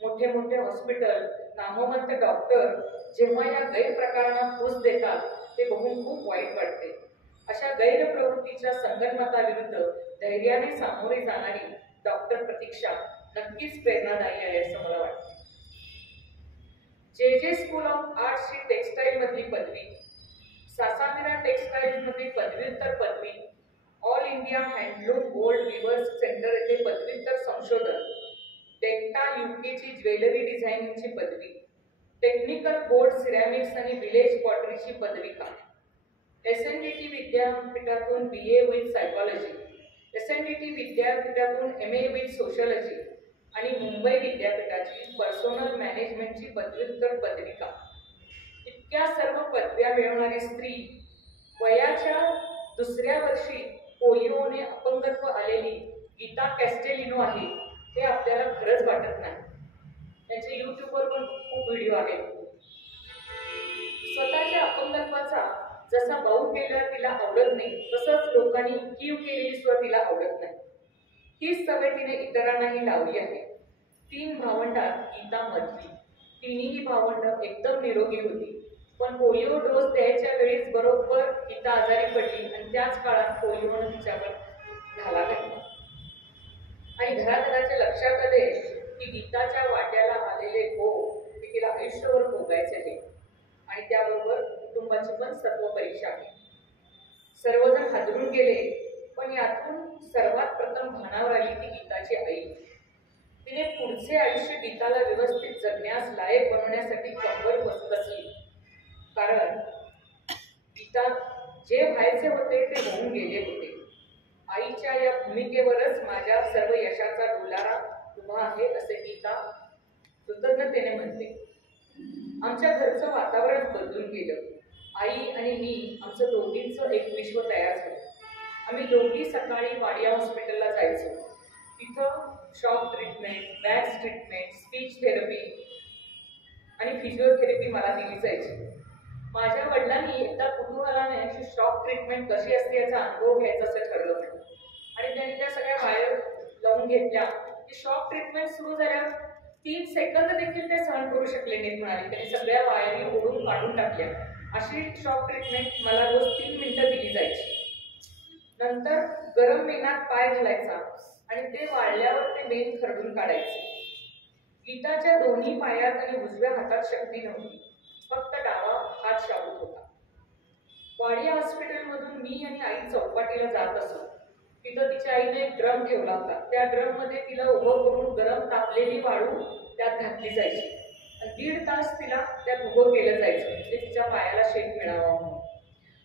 मोठे मोठे हॉस्पिटल, नामवंत डॉक्टर जेव्हा या गैरप्रकारांना फूस देतात ते बघून खूप वाईट वाटते. अशा गैरप्रवृत्तीच्या संगनमताविरुद्ध धैर्याने सामोरे जाणारी डॉक्टर प्रतीक्षा नक्कीच प्रेरणादायी आहे असं मला वाटतं. JJ स्कूल ऑफ आर्ट्सची टेक्सटाईल मधली पदवी, सासामिरा टेक्सटाईल मधली पदव्युत्तर पदवी, all India handloom gold weavers centre येथे पदव्युत्तर संशोधन, टेक्टा UKची ज्वेलरी डिझायनिंगची पदवी, टेक्निकल बोर्ड सिरॅमिक्स आणि विलेज पॉटरीची पदविका, SNDT विद्यापीठातून BA विथ सायकॉलॉजी, SNDT विद्यापीठातून MA विथ सोशॉलॉजी, आणि मुंबई विद्यापीठाची पर्सोनल मॅनेजमेंटची पदव्युत्तर पत्रिका. इतक्या सर्व पदव्या मिळवणारी स्त्री वयाच्या दुसऱ्या वर्षी पोलिओने अपंगत्व आलेली गीता कॅस्टेलिनो आहे हे आपल्याला खरंच वाटत नाही. त्यांचे यूट्यूबवर पण खूप व्हिडिओ आहेत. स्वतःच्या अपंगत्वाचा जसा बाऊ केला तिला आवडत नाही, तसंच लोकांनी कीव केलेली सुद्धा तिला आवडत नाही. हीच सवय तिने इतरांनाही लावली आहे. 3 भावंडात गीता मधली. तिन्ही भावंड एकदम निरोगी होती, पण पोलिओ डोस द्यायच्या वेळीच बरोबर गीता आजारी पडली आणि त्याच काळात पोलिओनं तिच्यावर घाला घातला. आणि घराघराच्या लक्षात आले की गीताच्या वाट्याला आलेले भोग ते तिला आयुष्यभर भोगायचे आहे आणि त्याबरोबर कुटुंबाची पण सर्व परीक्षा आहे. सर्वजण हादरून गेले, पण यातून सर्वात प्रथम भानावर आली ती गीताची आई. तिने पुढचे आयुष्य गीताला व्यवस्थित जगण्यास लायक बनवण्यासाठी कंबर बसली. कारण गीता जे व्हायचे होते ते होऊन गेले होते. आईच्या या भूमिकेवरच माझ्या सर्व यशाचा डोलारा उभा आहे असे गीता कृतज्ञतेने म्हणते. आमच्या घरचं वातावरण बदलून गेलं. आई आणि मी आमचं दोघींचं एक विश्व तयार झालं. आम्ही दोघी सकाळी वाडिया हॉस्पिटलला जायचो. तिथं shock treatment, wax treatment, speech therapy आणि फिजिओथेरपी मला दिली जायची. माझ्या वडिलांनी एकदा कुतूहलाने अशी शॉक ट्रीटमेंट कशी असते याचा अनुभव घ्यायचा असं ठरवलं आणि त्यांनी त्या सगळ्या वायर लावून घेतल्या. की शॉक ट्रीटमेंट सुरू झाल्यावर 3 सेकंद देखील ते सहन करू शकले नाहीत म्हणाले. त्यांनी सगळ्या वायरी ओढून काढून टाकल्या. अशी शॉक ट्रीटमेंट मला रोज 3 मिनिटं दिली जायची. नंतर गरम मेणात पाय घालायचा आणि ते वाळल्यावर ते मेण खरडून काढायचे. गीताच्या दोन्ही पायात आणि उजव्या हातात शक्ती नव्हती, फक्त डावा हात शाबूत होता. वाडिया हॉस्पिटलमधून मी आणि आई चौपाटीला जात असो. तिथं तिच्या आईने एक ड्रम ठेवला होता. त्या ड्रम मध्ये तिला उभं करून गरम तापलेली वाळू त्यात घातली जायची आणि 1.5 तास तिला त्यात उभं केलं जायचं म्हणजे तिच्या पायाला शेक मिळावा म्हणून.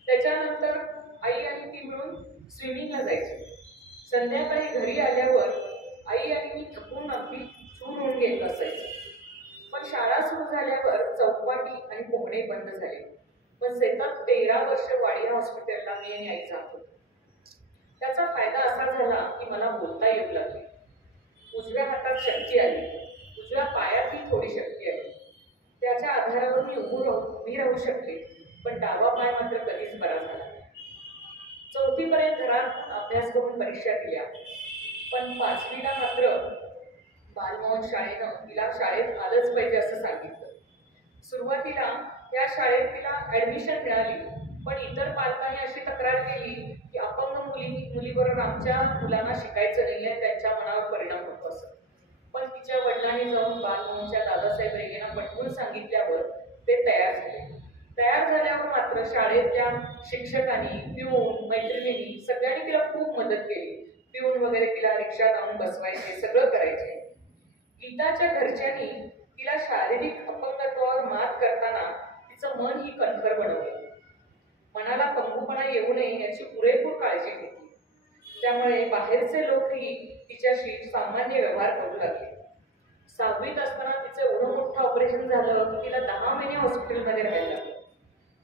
त्याच्यानंतर आई आणि ती मिळून स्विमिंगला जायची. संध्याकाळी घरी आल्यावर आई आणि मी थकून अगदी चूर होऊन गेलो असायचो. पण शाळा सुरू झाल्यावर चौपाटी आणि पोहणे बंद झाले. पण सतत 13 वर्ष वाडिया हॉस्पिटलला मी आणि आई जात होतो. त्याचा फायदा असा झाला की मला बोलता येऊ लागले. उजव्या हातात शक्ती आली, उजव्या पायातही थोडी शक्ती आली. त्याच्या आधारावर मी उभी राहू शकले, पण डावा पाय मात्र कधीच बरा झाला. 4थी पर्यंत घरात अभ्यास करून परीक्षा दिल्या, पण 5वीला मात्र बालमोहन शाळेनं तिला शाळेत आलंच पाहिजे असं सांगितलं. सुरुवातीला या शाळेत तिला ऍडमिशन मिळाली, पण इतर पालकांनी अशी तक्रार केली की अपंग मुलीबरोबर आमच्या मुलांना शिकायचं नाही आहे, त्यांच्या मनावर परिणाम होतो असं. पण तिच्या वडिलांनी जाऊन बालमोहनच्या दादासाहेब रेगेंना पटवून सांगितल्यावर ते तयार झाले. तयार झाल्यावर मात्र शाळेतल्या शिक्षकांनी, पिऊन, मैत्रिणींनी सगळ्यांनी तिला खूप मदत केली. पिऊन वगैरे तिला रिक्षात आणून बसवायचे, सगळं करायचे. गीताच्या घरच्यांनी तिला शारीरिक अपंगत्वावर मात करताना तिचं मन ही कणखर बनवलं. मनाला पंगुपणा येऊ नये याची पुरेपूर काळजी घेतली. त्यामुळे बाहेरचे लोकही तिच्याशी सामान्य व्यवहार करू लागले. 6वीत असताना तिचं एवढं मोठं ऑपरेशन झालं की तिला 10 महिने हॉस्पिटलमध्ये राहायला लागलं.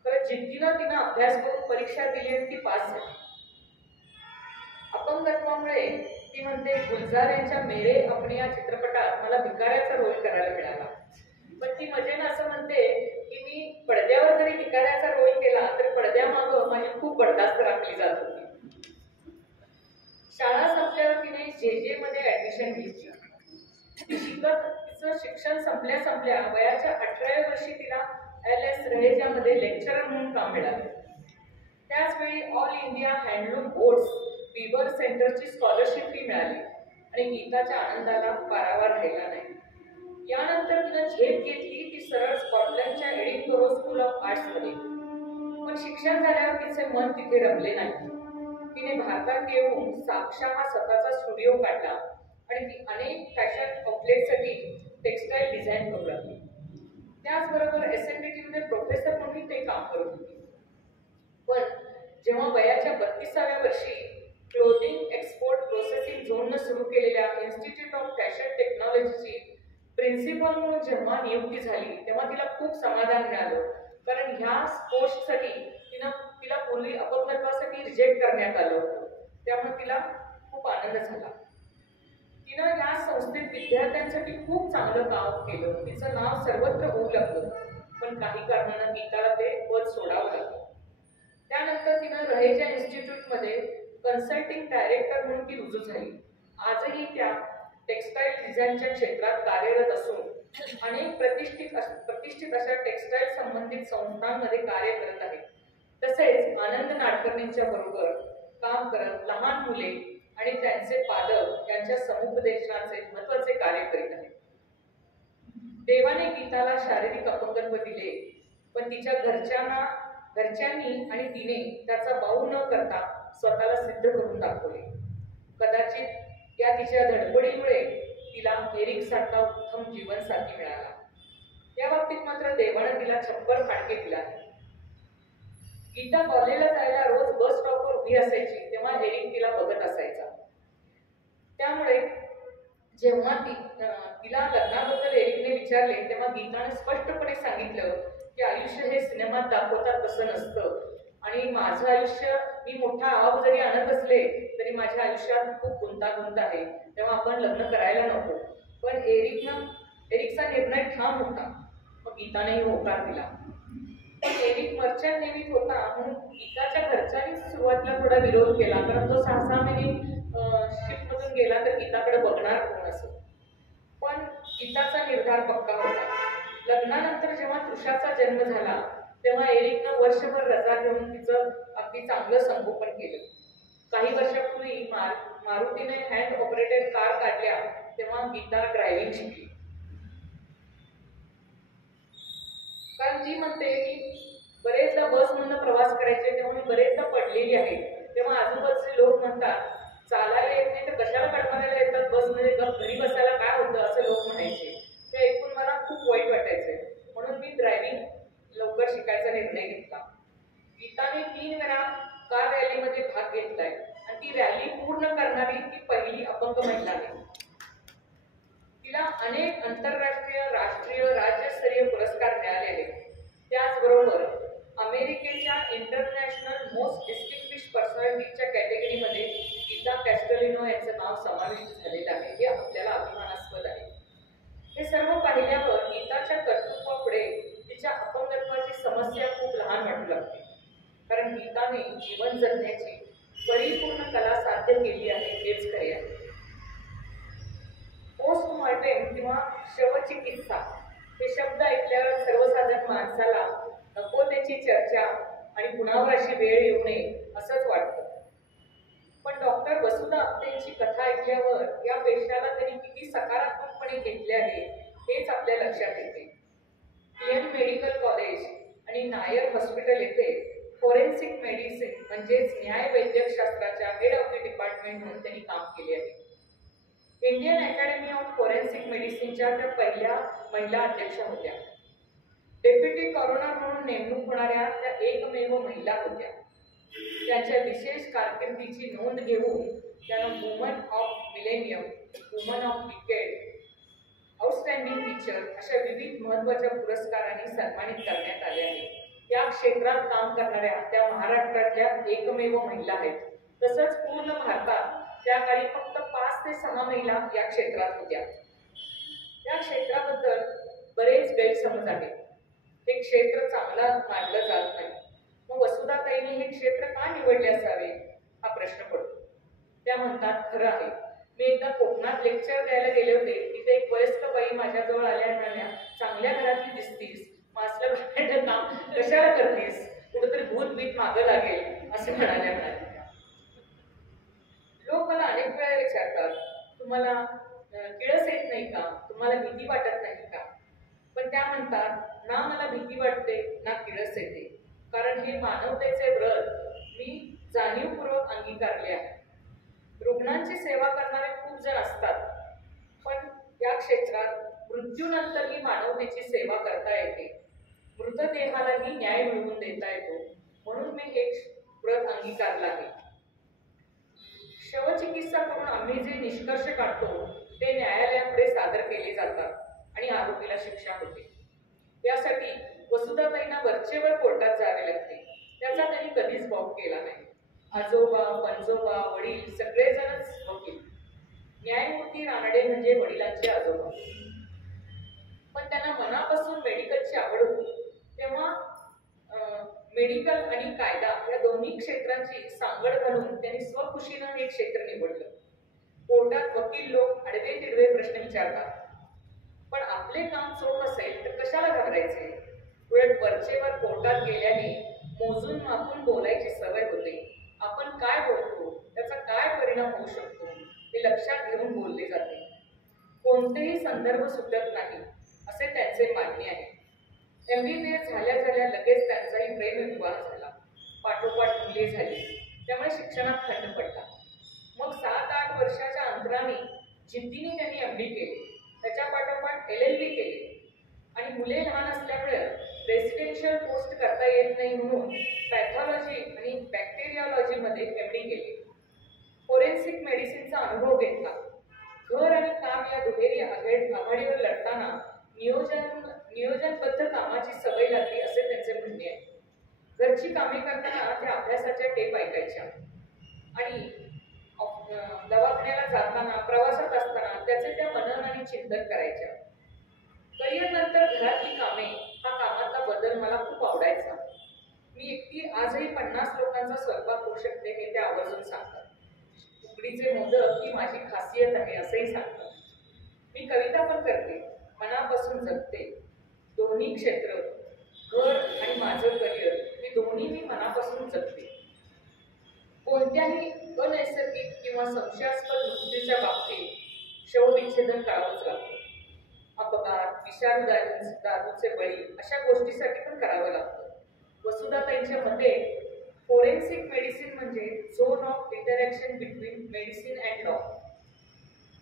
खरं जिद्दीनं तिनं अभ्यास करून परीक्षा दिली आणि ती पास झाली. अपंगत्वामुळे ती म्हणते, गुलजार यांच्या मेरे अपने या चित्रपटात मला भिकाऱ्याचा रोल करायला मिळाला. पण ती मजेनं असं म्हणते की मी पडद्यावर जरी भिकाऱ्याचा रोल केला तर पडद्यामागं माझी खूप बडदास्त राखली जात होती. शाळा संपल्यावर तिने JJ मध्ये ऍडमिशन घेतली. ती तिचं शिक्षण संपल्या वयाच्या 18व्या वर्षी तिला LS रहेजामध्ये लेक्चरर म्हणून काम मिळालं. त्याचवेळी ऑल इंडिया हँडलूम बोर्ड्स विवर सेंटरची स्कॉलरशिपही मिळाली आणि गीताच्या आनंदाला पारावार राहिला नाही. यानंतर तिनं झेप घेतली ती सरळ स्कॉटलंडच्या एडिनबरो स्कूल ऑफ आर्ट्समध्ये. पण शिक्षण झाल्यावर तिचे मन तिथे रमले नाही. तिने भारतात येऊन साक्षा हा स्वतःचा स्टुडिओ काढला आणि ती अनेक फॅशन आउटलेटसाठी टेक्स्टाईल डिझाईन करू लागली. त्याचबरोबर SNDT मध्ये प्रोफेसर म्हणून ते काम करत होती. पण जेव्हा वयाच्या 32व्या वर्षी क्लोथिंग एक्सपोर्ट प्रोसेसिंग झोननं सुरू केलेल्या इन्स्टिट्यूट ऑफ फॅशन टेक्नॉलॉजीची प्रिन्सिपल म्हणून जेव्हा नियुक्ती झाली तेव्हा तिला खूप समाधान मिळालं. कारण ह्या पोस्टसाठी तिला पूर्वी अपंगत्वासाठी रिजेक्ट करण्यात आलं होतं. त्यामुळे तिला खूप आनंद झाला. तिनं या संस्थेत विद्यार्थ्यांसाठी खूप चांगलं काम केलं. तिचं नाव सर्वत्र होऊ लागलं. पण काही कारणानं गीताला ते पद सोडावं लागलं. त्यानंतर तिनं रहेजा इन्स्टिट्यूटमध्ये कन्सल्टिंग डायरेक्टर म्हणून ती रुजू झाली. आजही त्या टेक्स्टाईल डिझाईनच्या क्षेत्रात कार्यरत असून अनेक प्रतिष्ठित अशा टेक्स्टाईल संबंधित संस्थांमध्ये कार्य करत आहेत. तसेच आनंद नाडकर्णींच्या बरोबर काम करत लहान मुले आणि त्यांचे पालक यांच्या समुपदेशनाचे महत्त्वाचे कार्य करीत आहेत. देवाने गीताला शारीरिक अपंगत्व दिले, पण तिच्या घरच्यांनी आणि तिने त्याचा बाऊ न करता स्वतःला सिद्ध करून दाखवले. कदाचित या तिच्या धडपडीमुळे तिला एरिक सारखा उत्तम जीवनसाथी मिळाला. या बाबतीत मात्र देवाने तिला छप्पर फाटके दिला आहे. गीता कॉलेजला जायला रोज बस स्टॉपवर उभी असायची तेव्हा एरिक तिला बघत असायचा. त्यामुळे जेव्हा तिला लग्नाबद्दल एरिकने विचारले तेव्हा गीताने स्पष्टपणे सांगितलं की आयुष्य हे सिनेमात दाखवतात तसं नसतं आणि माझं आयुष्य मी मोठा आवाज जरी आणत असले तरी माझ्या आयुष्यात खूप गुंतागुंत आहे, तेव्हा आपण लग्न करायला नको. पण एरिकचा निर्णय ठाम होता. मग गीतानेही होकार दिला. पण एरिक मर्चंट नेव्हीत होता म्हणून गीताच्या घरच्यांनी सुरुवातीला थोडा विरोध केला, कारण तो 6-6 महिने शिपमधून गेला तर गीताकडे बघणार कोण असं. पण गीताचा निर्धार पक्का होता. लग्नानंतर जेव्हा तृषाचा जन्म झाला तेव्हा एरिकनं वर्षभर रजा घेऊन तिचं अगदी चांगलं संगोपन केलं. काही वर्षापूर्वी मारुतीने हँड ऑपरेटेड कार काढल्या तेव्हा गीता ड्रायव्हिंग शिकली. कारण ती म्हणते की बरेचदा बसमधनं प्रवास करायचे तेव्हा मी बरेचदा पडलेली आहे. तेव्हा आजूबाजूचे लोक म्हणतात चालायला येत नाही तर कशाला कडमारायला येतात बसमध्ये, घरी बसायला काय होतं असं लोक म्हणायचे. ते ऐकून मला खूप वाईट वाटायचं. म्हणून मी ड्रायव्हिंग लवकर शिकायचा निर्णय घेतला. गीताने 3 वेळा कार रॅलीमध्ये भाग घेतलाय आणि ती रॅली पूर्ण करणारी ती पहिली अपंग महिला आहे. तिला अनेक आंतरराष्ट्रीय, राष्ट्रीय, राज्यस्तरीय पुरस्कार मिळालेले. त्याचबरोबर अमेरिकेच्या इंटरनॅशनल मोस्ट डिस्टिंग्विश पर्सनॅलिटीच्या कॅटेगरीमध्ये गीता कॅस्टेलिनो यांचं नाव समाविष्ट झालेलं आहे. हे आपल्याला अभिमानास्पद आहे. हे सर्व पाहिल्यावर गीताच्या कर्तृत्वापुढे तिच्या अपंगत्वाची समस्या खूप लहान वाटू लागते. कारण गीताने जीवन जगण्याची परिपूर्ण कला साध्य केली आहे हेच खरे आहे. पोस्टमॉर्टेम किंवा शवचिकित्सा हे शब्द ऐकल्यावर सर्वसाधारण माणसाला नको त्याची चर्चा आणि कुणावर अशी वेळ येऊ नये असंच वाटतं. पण डॉक्टर वसुधा आपटेंची कथा ऐकल्यावर या पेशाला त्यांनी किती सकारात्मकपणे घेतले आहे हेच आपल्या लक्षात येते. पीएन मेडिकल कॉलेज आणि नायर हॉस्पिटल येथे फॉरेन्सिक मेडिसिन म्हणजेच न्याय वैद्यकशास्त्राच्या हेड ऑफ द डिपार्टमेंट म्हणून त्यांनी काम केले आहे. इंडियन अकॅडमी ऑफ फॉरेन्सिक मेडिसिनच्या त्या पहिल्या महिला अध्यक्षा होत्या. डेप्युटी कॉरोनर म्हणून नेमणूक होणाऱ्या त्या एकमेव महिला होत्या. त्यांच्या विशेष कारकिर्दीची नोंद घेऊन त्यांना woman of millennium, woman of decade, outstanding teacher अशा विविध महत्त्वाच्या पुरस्कारांनी सन्मानित करण्यात आले आहे. या क्षेत्रात काम करणाऱ्या त्या महाराष्ट्रातल्या एकमेव महिला आहेत. तसंच पूर्ण भारतात त्या काळी फक्त 5 ते 6 महिला या क्षेत्रात होत्या. या क्षेत्राबद्दल बरेच गैरसमज आहेत. हे क्षेत्र चांगला मानलं जात नाही. मग वसुधाताईंनी हे क्षेत्र का निवडले असावे हा प्रश्न पडतो. त्या म्हणतात खरं आहे. मी एकदा कोकणात लेक्चर द्यायला गेले होते. तिथे एक वयस्क बाई माझ्याजवळ आल्या म्हणाल्या, चांगल्या घरातली दिसतीस, मासलं भांडं काम कशाला करतीस, कुठंतरी भूत बीत मागं लागेल असे म्हणाल्या. लोक मला अनेक वेळा विचारतात तुम्हाला किळस येत नाही का, तुम्हाला भीती वाटत नाही का. पण त्या म्हणतात ना मला भीती वाटते ना किळस येते, कारण हे मानवतेचे व्रत मी जाणीवपूर्वक अंगीकारले आहे. रुग्णांची सेवा करणारे खूप जण असतात, पण या क्षेत्रात मृत्यूनंतरही मानवतेची सेवा करता येते. मृतदेहालाही न्याय मिळवून देता येतो. म्हणून मी हे व्रत अंगीकारलं आहे. शवचिकित्सा करून आम्ही जे निष्कर्ष काढतो ते न्यायालयापुढे सादर केले जातात आणि आरोपीला शिक्षा होते. यासाठी वसुधाताईंना वरचेवर कोर्टात जावे लागते. त्याचा त्यांनी कधीच भाव केला नाही. आजोबा, पणजोबा, वडील सगळेजणच वकील. न्यायमूर्ती रानडे म्हणजे वडिलांचे आजोबा. पण त्यांना मनापासून मेडिकलची आवड होती. तेव्हा मेडिकल आणि कायदा या दोन्ही क्षेत्रांची सांगड घालून त्यांनी स्वखुशीनं हे क्षेत्र निवडलं. कोर्टात वकील लोक आडवे तिडवे प्रश्न विचारतात, पण आपले काम चोख असेल तर कशाला घाबरायचे? उलट वरचेवर कोर्टात गेल्याने मोजून मापून बोलायची सवय होते. आपण काय बोलतो त्याचा काय परिणाम होऊ शकतो हे लक्षात घेऊन बोलले जाते. कोणतेही संदर्भ सुटत नाही असे त्यांचे मान्य आहे. MBBS झाल्या झाल्या लगेच त्यांचाही प्रेमविवाह झाला. पाठोपाठ मुले झाली. त्यामुळे शिक्षणात खंड पडला. मग 7-8 वर्षाच्या अंतराने जिद्दीने त्यांनी MD केले. त्याच्या पाठोपाठ LLB केले आणि मुले लहान असल्यामुळे रेसिडेन्शियल पोस्ट करता येत नाही म्हणून पॅथॉलॉजी आणि बॅक्टेरियोलॉजीमध्ये MD केले. फोरेन्सिक मेडिसिनचा अनुभव घेतला. घर आणि काम या दुहेरी आघाडीवर लढताना नियोजनबद्ध कामाची सवय लागली असे त्यांचे म्हणणे आहे. घरची कामे करताना त्या अभ्यासाच्या टेप ऐकायच्या आणि दवाखान्याला जाताना प्रवासात असताना त्याचे त्या मनन आणि चिंतन करायच्या. करिअर नंतर घरातली कामे हा कामातला बदल मला खूप आवडायचा. मी एकटी आजही 50 लोकांचा स्वयंपाक करू शकते हे त्या आवर्जून सांगतात. उकडीचे मोदक ही माझी खासियत आहे असंही सांगतात. मी कविता पण करते, मनापासून जगते. दोन्ही क्षेत्र, घर आणि माझं करिअर हे दोन्ही मी मनापासून जगते. कोणत्याही अनैसर्गिक किंवा संशयास्पद मृत्यूच्या बाबतीत शवविच्छेदन करावंच लागतं. अपघात, विषारी दारूचे बळी अशा गोष्टीसाठी पण करावं लागतं. वसुधाताईंच्या मते फोरेन्सिक मेडिसिन म्हणजे zone of interaction between medicine and law.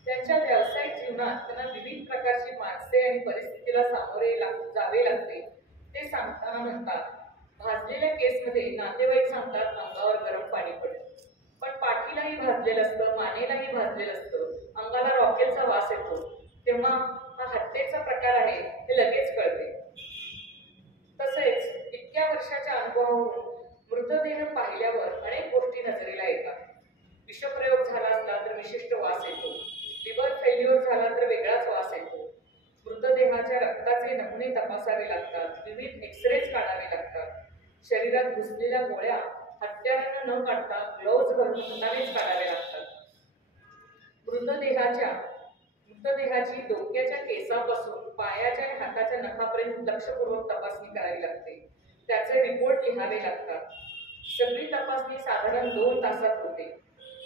त्यांच्या व्यावसायिक जीवनात त्यांना विविध प्रकारची माणसे आणि परिस्थितीला सामोरे जावे लागते. ते सांगताना म्हणतात, भाजलेल्या केसमध्ये नातेवाईक सांगतात अंगावर गरम पाणी पडलं, पण पाठीलाही भाजलेलं असतं, मानेलाही भाजलेलं असतं, अंगाला रॉकेलचा वास येतो. तेव्हा हा हत्येचा प्रकार आहे हे लगेच कळते. तसेच इतक्या वर्षाच्या अनुभवावरून मृतदेह पाहिल्यावर अनेक गोष्टी नजरेला येतात. विषप्रयोग झाला असला तर विशिष्ट वास येतो. लिव्हर फेल्युअर झाला तर वेगळाच वास येतो. मृतदेहाच्या रक्ताचे नमुने तपासावे लागतात. विविध एक्सरेज काढावे लागतात. शरीरात घुसलेल्या गोळ्या हत्यारानं न काढता ग्लोव्ज घालून हातानेच काढाव्या लागतात. मृतदेहाची डोक्याच्या केसापासून पायाच्या आणि हाताच्या नखापर्यंत लक्षपूर्वक तपासणी करावी लागते. त्याचे रिपोर्ट लिहावे लागतात. सगळी तपासणी साधारण 2 तासात होते.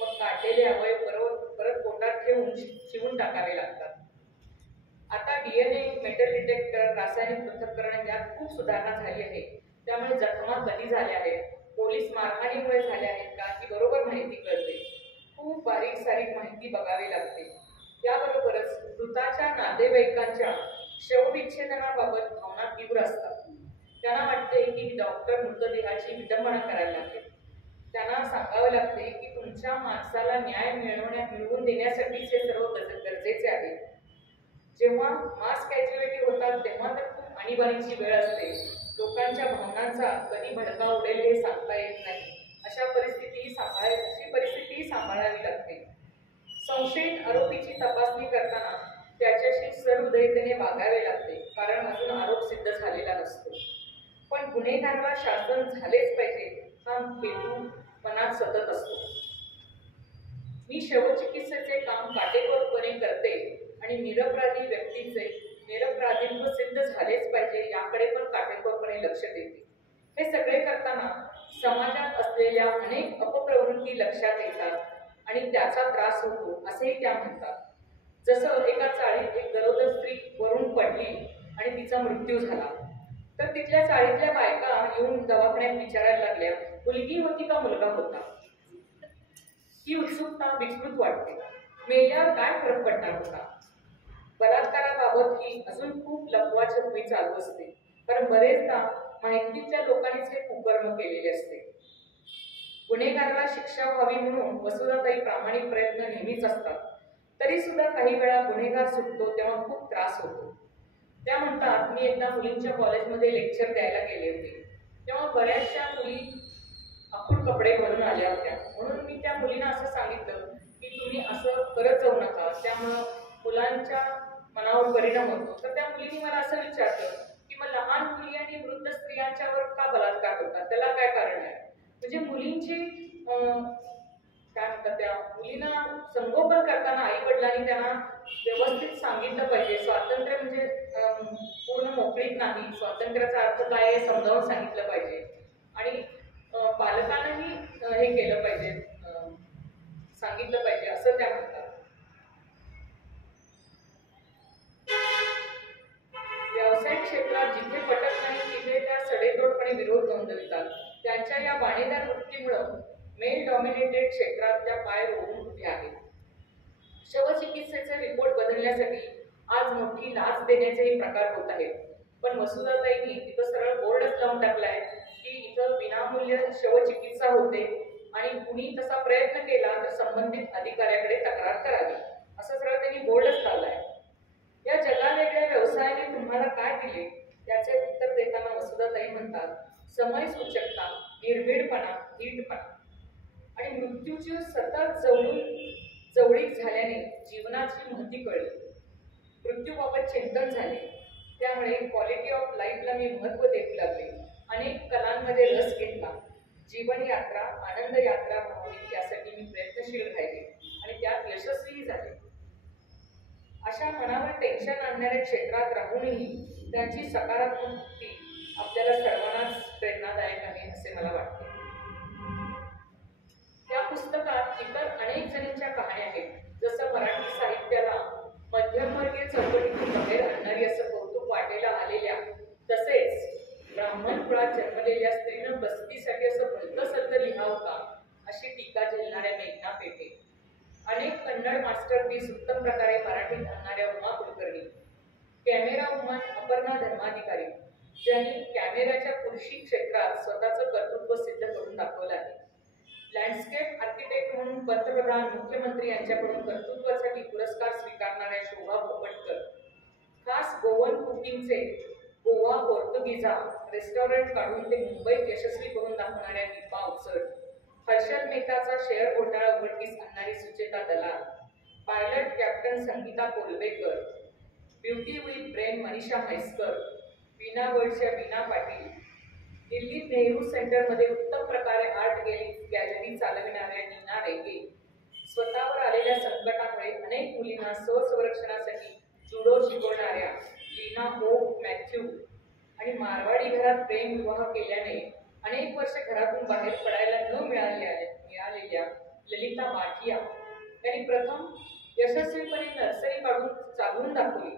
मग काढलेले अवयव परत पोटात ठेवून शिवून टाकावे लागतात. आता DNA, मेटल डिटेक्टर, रासायनिक पृथक्करण यात खूप सुधारणा झाली आहे. त्यामुळे जखमा कधी झाल्या आहेत, पोलीस मारहाणीमुळे झाल्या आहेत का ही बरोबर माहिती कळते. खूप बारीक सारीक माहिती बघावी लागते. याबरोबरच मृताच्या नातेवाईकांच्या शवविच्छेदनाबाबत भावना तीव्र असतात. त्यांना वाटते की डॉक्टर मृतदेहाची विटंबना करायला लागेल. त्यांना सांगावे लागते की तुमच्या माणसाला न्याय मिळवून देण्यासाठीच हे सर्व गरजेचे आहे. जेव्हा मास कॅज्युअलिटी होतात तेव्हा तर खूप आणीबाणीची वेळ असते. लोकांच्या भावनांचा कधी भडका उडेल हे सांगता येत नाही. अशी परिस्थितीही सांभाळावी लागते. संशयित आरोपीची तपासणी करताना त्याच्याशी सहृदयतेने वागावे लागते, कारण अजून आरोप सिद्ध झालेला नसतो. पण गुन्हेगाराला शासन झालेच पाहिजे हा हेतू मनात सतत असतो. मी शवचिकित्सेचे काम काटेकोरपणे करते आणि निरपराधी व्यक्तीचे निरपराधीत्व सिद्ध झालेच पाहिजे याकडे पण काटेकोरपणे लक्ष देते. हे सगळे करताना समाजात असलेल्या अनेक अपप्रवृत्ती लक्षात येतात आणि त्याचा त्रास होतो असेही त्या म्हणतात. जसं एका चाळीत एक गरोदर स्त्री वरून पडली आणि तिचा मृत्यू झाला, तर तिथल्या चाळीतल्या बायका येऊन दवाखान्यात विचारायला लागल्या, मुलगी होती का मुलगा होता? ही उत्सुकता विकृत वाटते. मेल्यावर काय फरक पडणार होता? बलात्काराबाबत ही अजून खूप लपवाछपवी चालू असते, कारण बरेचदा माहितीतल्या लोकांनीच हे कुकर्म केलेले असते. गुन्हेगाराला शिक्षा व्हावी म्हणून वसुधाताई प्रामाणिक प्रयत्न नेहमीच असतात. तरी सुद्धा काही वेळा गुन्हेगार सुटतो तेव्हा खूप त्रास होतो. त्या म्हणतात, मी एकदा मुलींच्या कॉलेजमध्ये लेक्चर द्यायला गेले होते, तेव्हा बऱ्याचशा मुली आखूड कपडे घालून आल्या होत्या. म्हणून मी त्या मुलींना असं सांगितलं की तुम्ही असं करत जाऊ नका, त्यामुळं मुलांच्या मनावर परिणाम होतो. तर त्या मुलींनी मला असं विचारलं की मग लहान मुली आणि वृद्ध स्त्रियांच्यावर का बलात्कार होतात, त्याला काय कारण आहे? म्हणजे मुलींची काय म्हणतात, त्या मुलींना संगोपन करताना आई वडिलांनी त्यांना व्यवस्थित सांगितलं पाहिजे. स्वातंत्र्य म्हणजे पूर्ण मोकळीक नाही, स्वातंत्र्याचा अर्थ काय हे समजावून सांगितलं पाहिजे. आणि पालकांनाही हे केलं पाहिजे, सांगितलं पाहिजे असं त्या म्हणतात. व्यावसायिक क्षेत्रात जिथे पटत नाही तिथे त्या सडेतोडपणे विरोध नोंदवितात. त्यांच्या या बाणेदार वृत्तीमुळं मेल डॉमिनेटेड क्षेत्रात त्या पाय रोवून उभ्या आहेत. शवचिकित्सेचे रिपोर्ट बदलण्यासाठी आज मोठी लाच देण्याचेही प्रकार होत आहेत. पण वसुधाताईंनी तिथं सरळ बोर्डच लावून टाकलाय की इथं विनामूल्य शवचिकित्सा होते आणि कुणी तसा प्रयत्न केला तर संबंधित अधिकाऱ्याकडे तक्रार करावी, असं सरळ त्यांनी बोर्डच लावलाय. या जगावेगळ्या व्यवसायाने तुम्हाला काय दिले त्याचे उत्तर देताना वसुधाताई म्हणतात, समय सूचकता, निर्भीडपणा, धीटपणा आणि मृत्यूची सतत जवळीक झाल्याने जीवनाची महती कळली. मृत्यूबाबत चिंतन झाले, त्यामुळे क्वालिटी ऑफ लाईफला मी महत्त्व देऊ लागले. अनेक कलांमध्ये रस घेतला. जीवन यात्रा, आनंद यात्रा व्हावी यासाठी मी प्रयत्नशील राहिले आणि त्यात यशस्वीही झाले. अशा मनावर टेन्शन आणणाऱ्या क्षेत्रात राहूनही त्याची सकारात्मक आपल्याला सर्वांनाच प्रेरणादायक आहे असे मला वाटते. या पुस्तकात इतर अनेक जणींच्या कहाण्या आहेत. जसं मराठी साहित्याला मध्यमवर्गीय चौकटीतून बाहेर आणणारी असं कौतुक वाटेला आलेल्या, तसेच ब्राह्मण कुळात जन्मलेल्या स्त्रीनं बस्तीसाठी असं भलतंसलतं लिहावं का अशी टीका झेलणाऱ्या मेघना पेठे, अनेक कन्नड मास्टरपीस उत्तम प्रकारे मराठीत आणणाऱ्या उमा कुलकर्णी, कॅमेरा वुमन अपर्णा धर्माधिकारी, ज्यांनी कॅमेऱ्याच्या पुरुषी क्षेत्रात स्वतःचं कर्तृत्व सिद्ध करून दाखवलं आहे. लँडस्केप आर्किटेक्ट म्हणून पंतप्रधान, मुख्यमंत्री यांच्याकडून कर्तृत्वासाठी पुरस्कार स्वीकारणाऱ्या शोभा पोपटकर, खास गोवन कुकिंगचे गोवा पोर्तुगीजा रेस्टॉरंट काढून ते मुंबईत यशस्वी करून दाखवणाऱ्या दीपा उत्सट, हर्षद मेहताचा शेअर घोटाळा उघडकीस आणणारी Sucheta Dalal, pilot captain Sangeeta Kolbekar, beauty with brain Manisha Mhaiskar, Veena वर्ल्डच्या वीणा पाटील, दिल्लीत नेहरू सेंटरमध्ये उत्तम प्रकारे आर्ट गॅलरी चालविणाऱ्या नीना रेगे, स्वतःवर आलेल्या संकटामुळे अनेक मुलींना स्वसंरक्षणासाठी जुडो शिकवणाऱ्या लीना ओ मॅथ्यू आणि मारवाडी घरात प्रेम विवाह केल्याने अनेक वर्ष घरातून बाहेर पडायला न मिळालेल्या ललिता माठिया यांनी प्रथम यशस्वीपणे नर्सरी काढून चालवून दाखवली.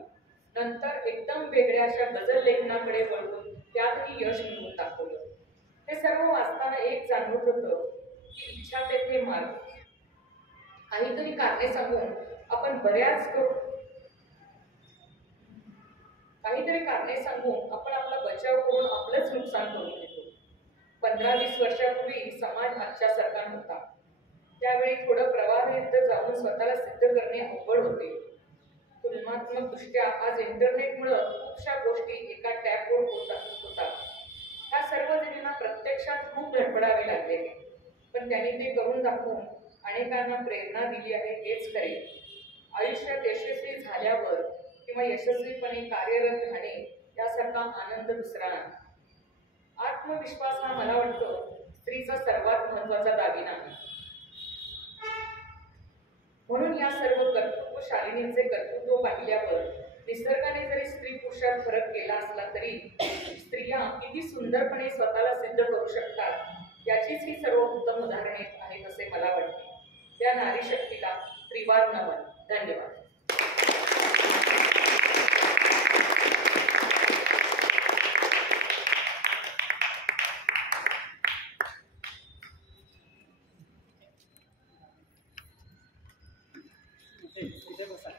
नंतर एकदम वेगळ्या अशा गझल लेखनाकडे वळून त्यातही यश मिळवून दाखवलं. हे सर्व वाचताना एक जाणवत होतं की इच्छा तेथे मार्ग. काहीतरी कारणे सांगून आपण आपला बचाव करून आपलंच नुकसान करून घेतो. 15-20 वर्षापूर्वी समाज आजच्यासारखा नव्हता. त्यावेळी थोडं प्रवाहाविरुद्ध जाऊन स्वतःला सिद्ध करणे अवघड होते. तुलनात्मक दृष्ट्या आज इंटरनेटमुळे खूपशा गोष्टी एका टॅपवर होतात. ह्या सर्व जणींना प्रत्यक्षात खूप धडपडावे लागले, पण त्यांनी ते करून दाखवून अनेकांना प्रेरणा दिली आहे हेच खरे. आयुष्यात यशस्वी झाल्यावर किंवा यशस्वीपणे कार्यरत राहणे यासारखा आनंद दुसरा नाही. आत्मविश्वास हा मला वाटतं स्त्रीचा सर्वात महत्त्वाचा दागिना आहे. म्हणून या सर्व कर्तृत्वशालिनींचे कर्तृत्व पाहिल्यावर निसर्गाने जरी स्त्री पुरुषात फरक केला असला तरी स्त्रिया किती सुंदरपणे स्वतःला सिद्ध करू शकतात याचीच ही सर्व उत्तम उदाहरणे आहेत असे मला वाटते. त्या नारी शक्तीला त्रिवार नमन. धन्यवाद. इथे बसा.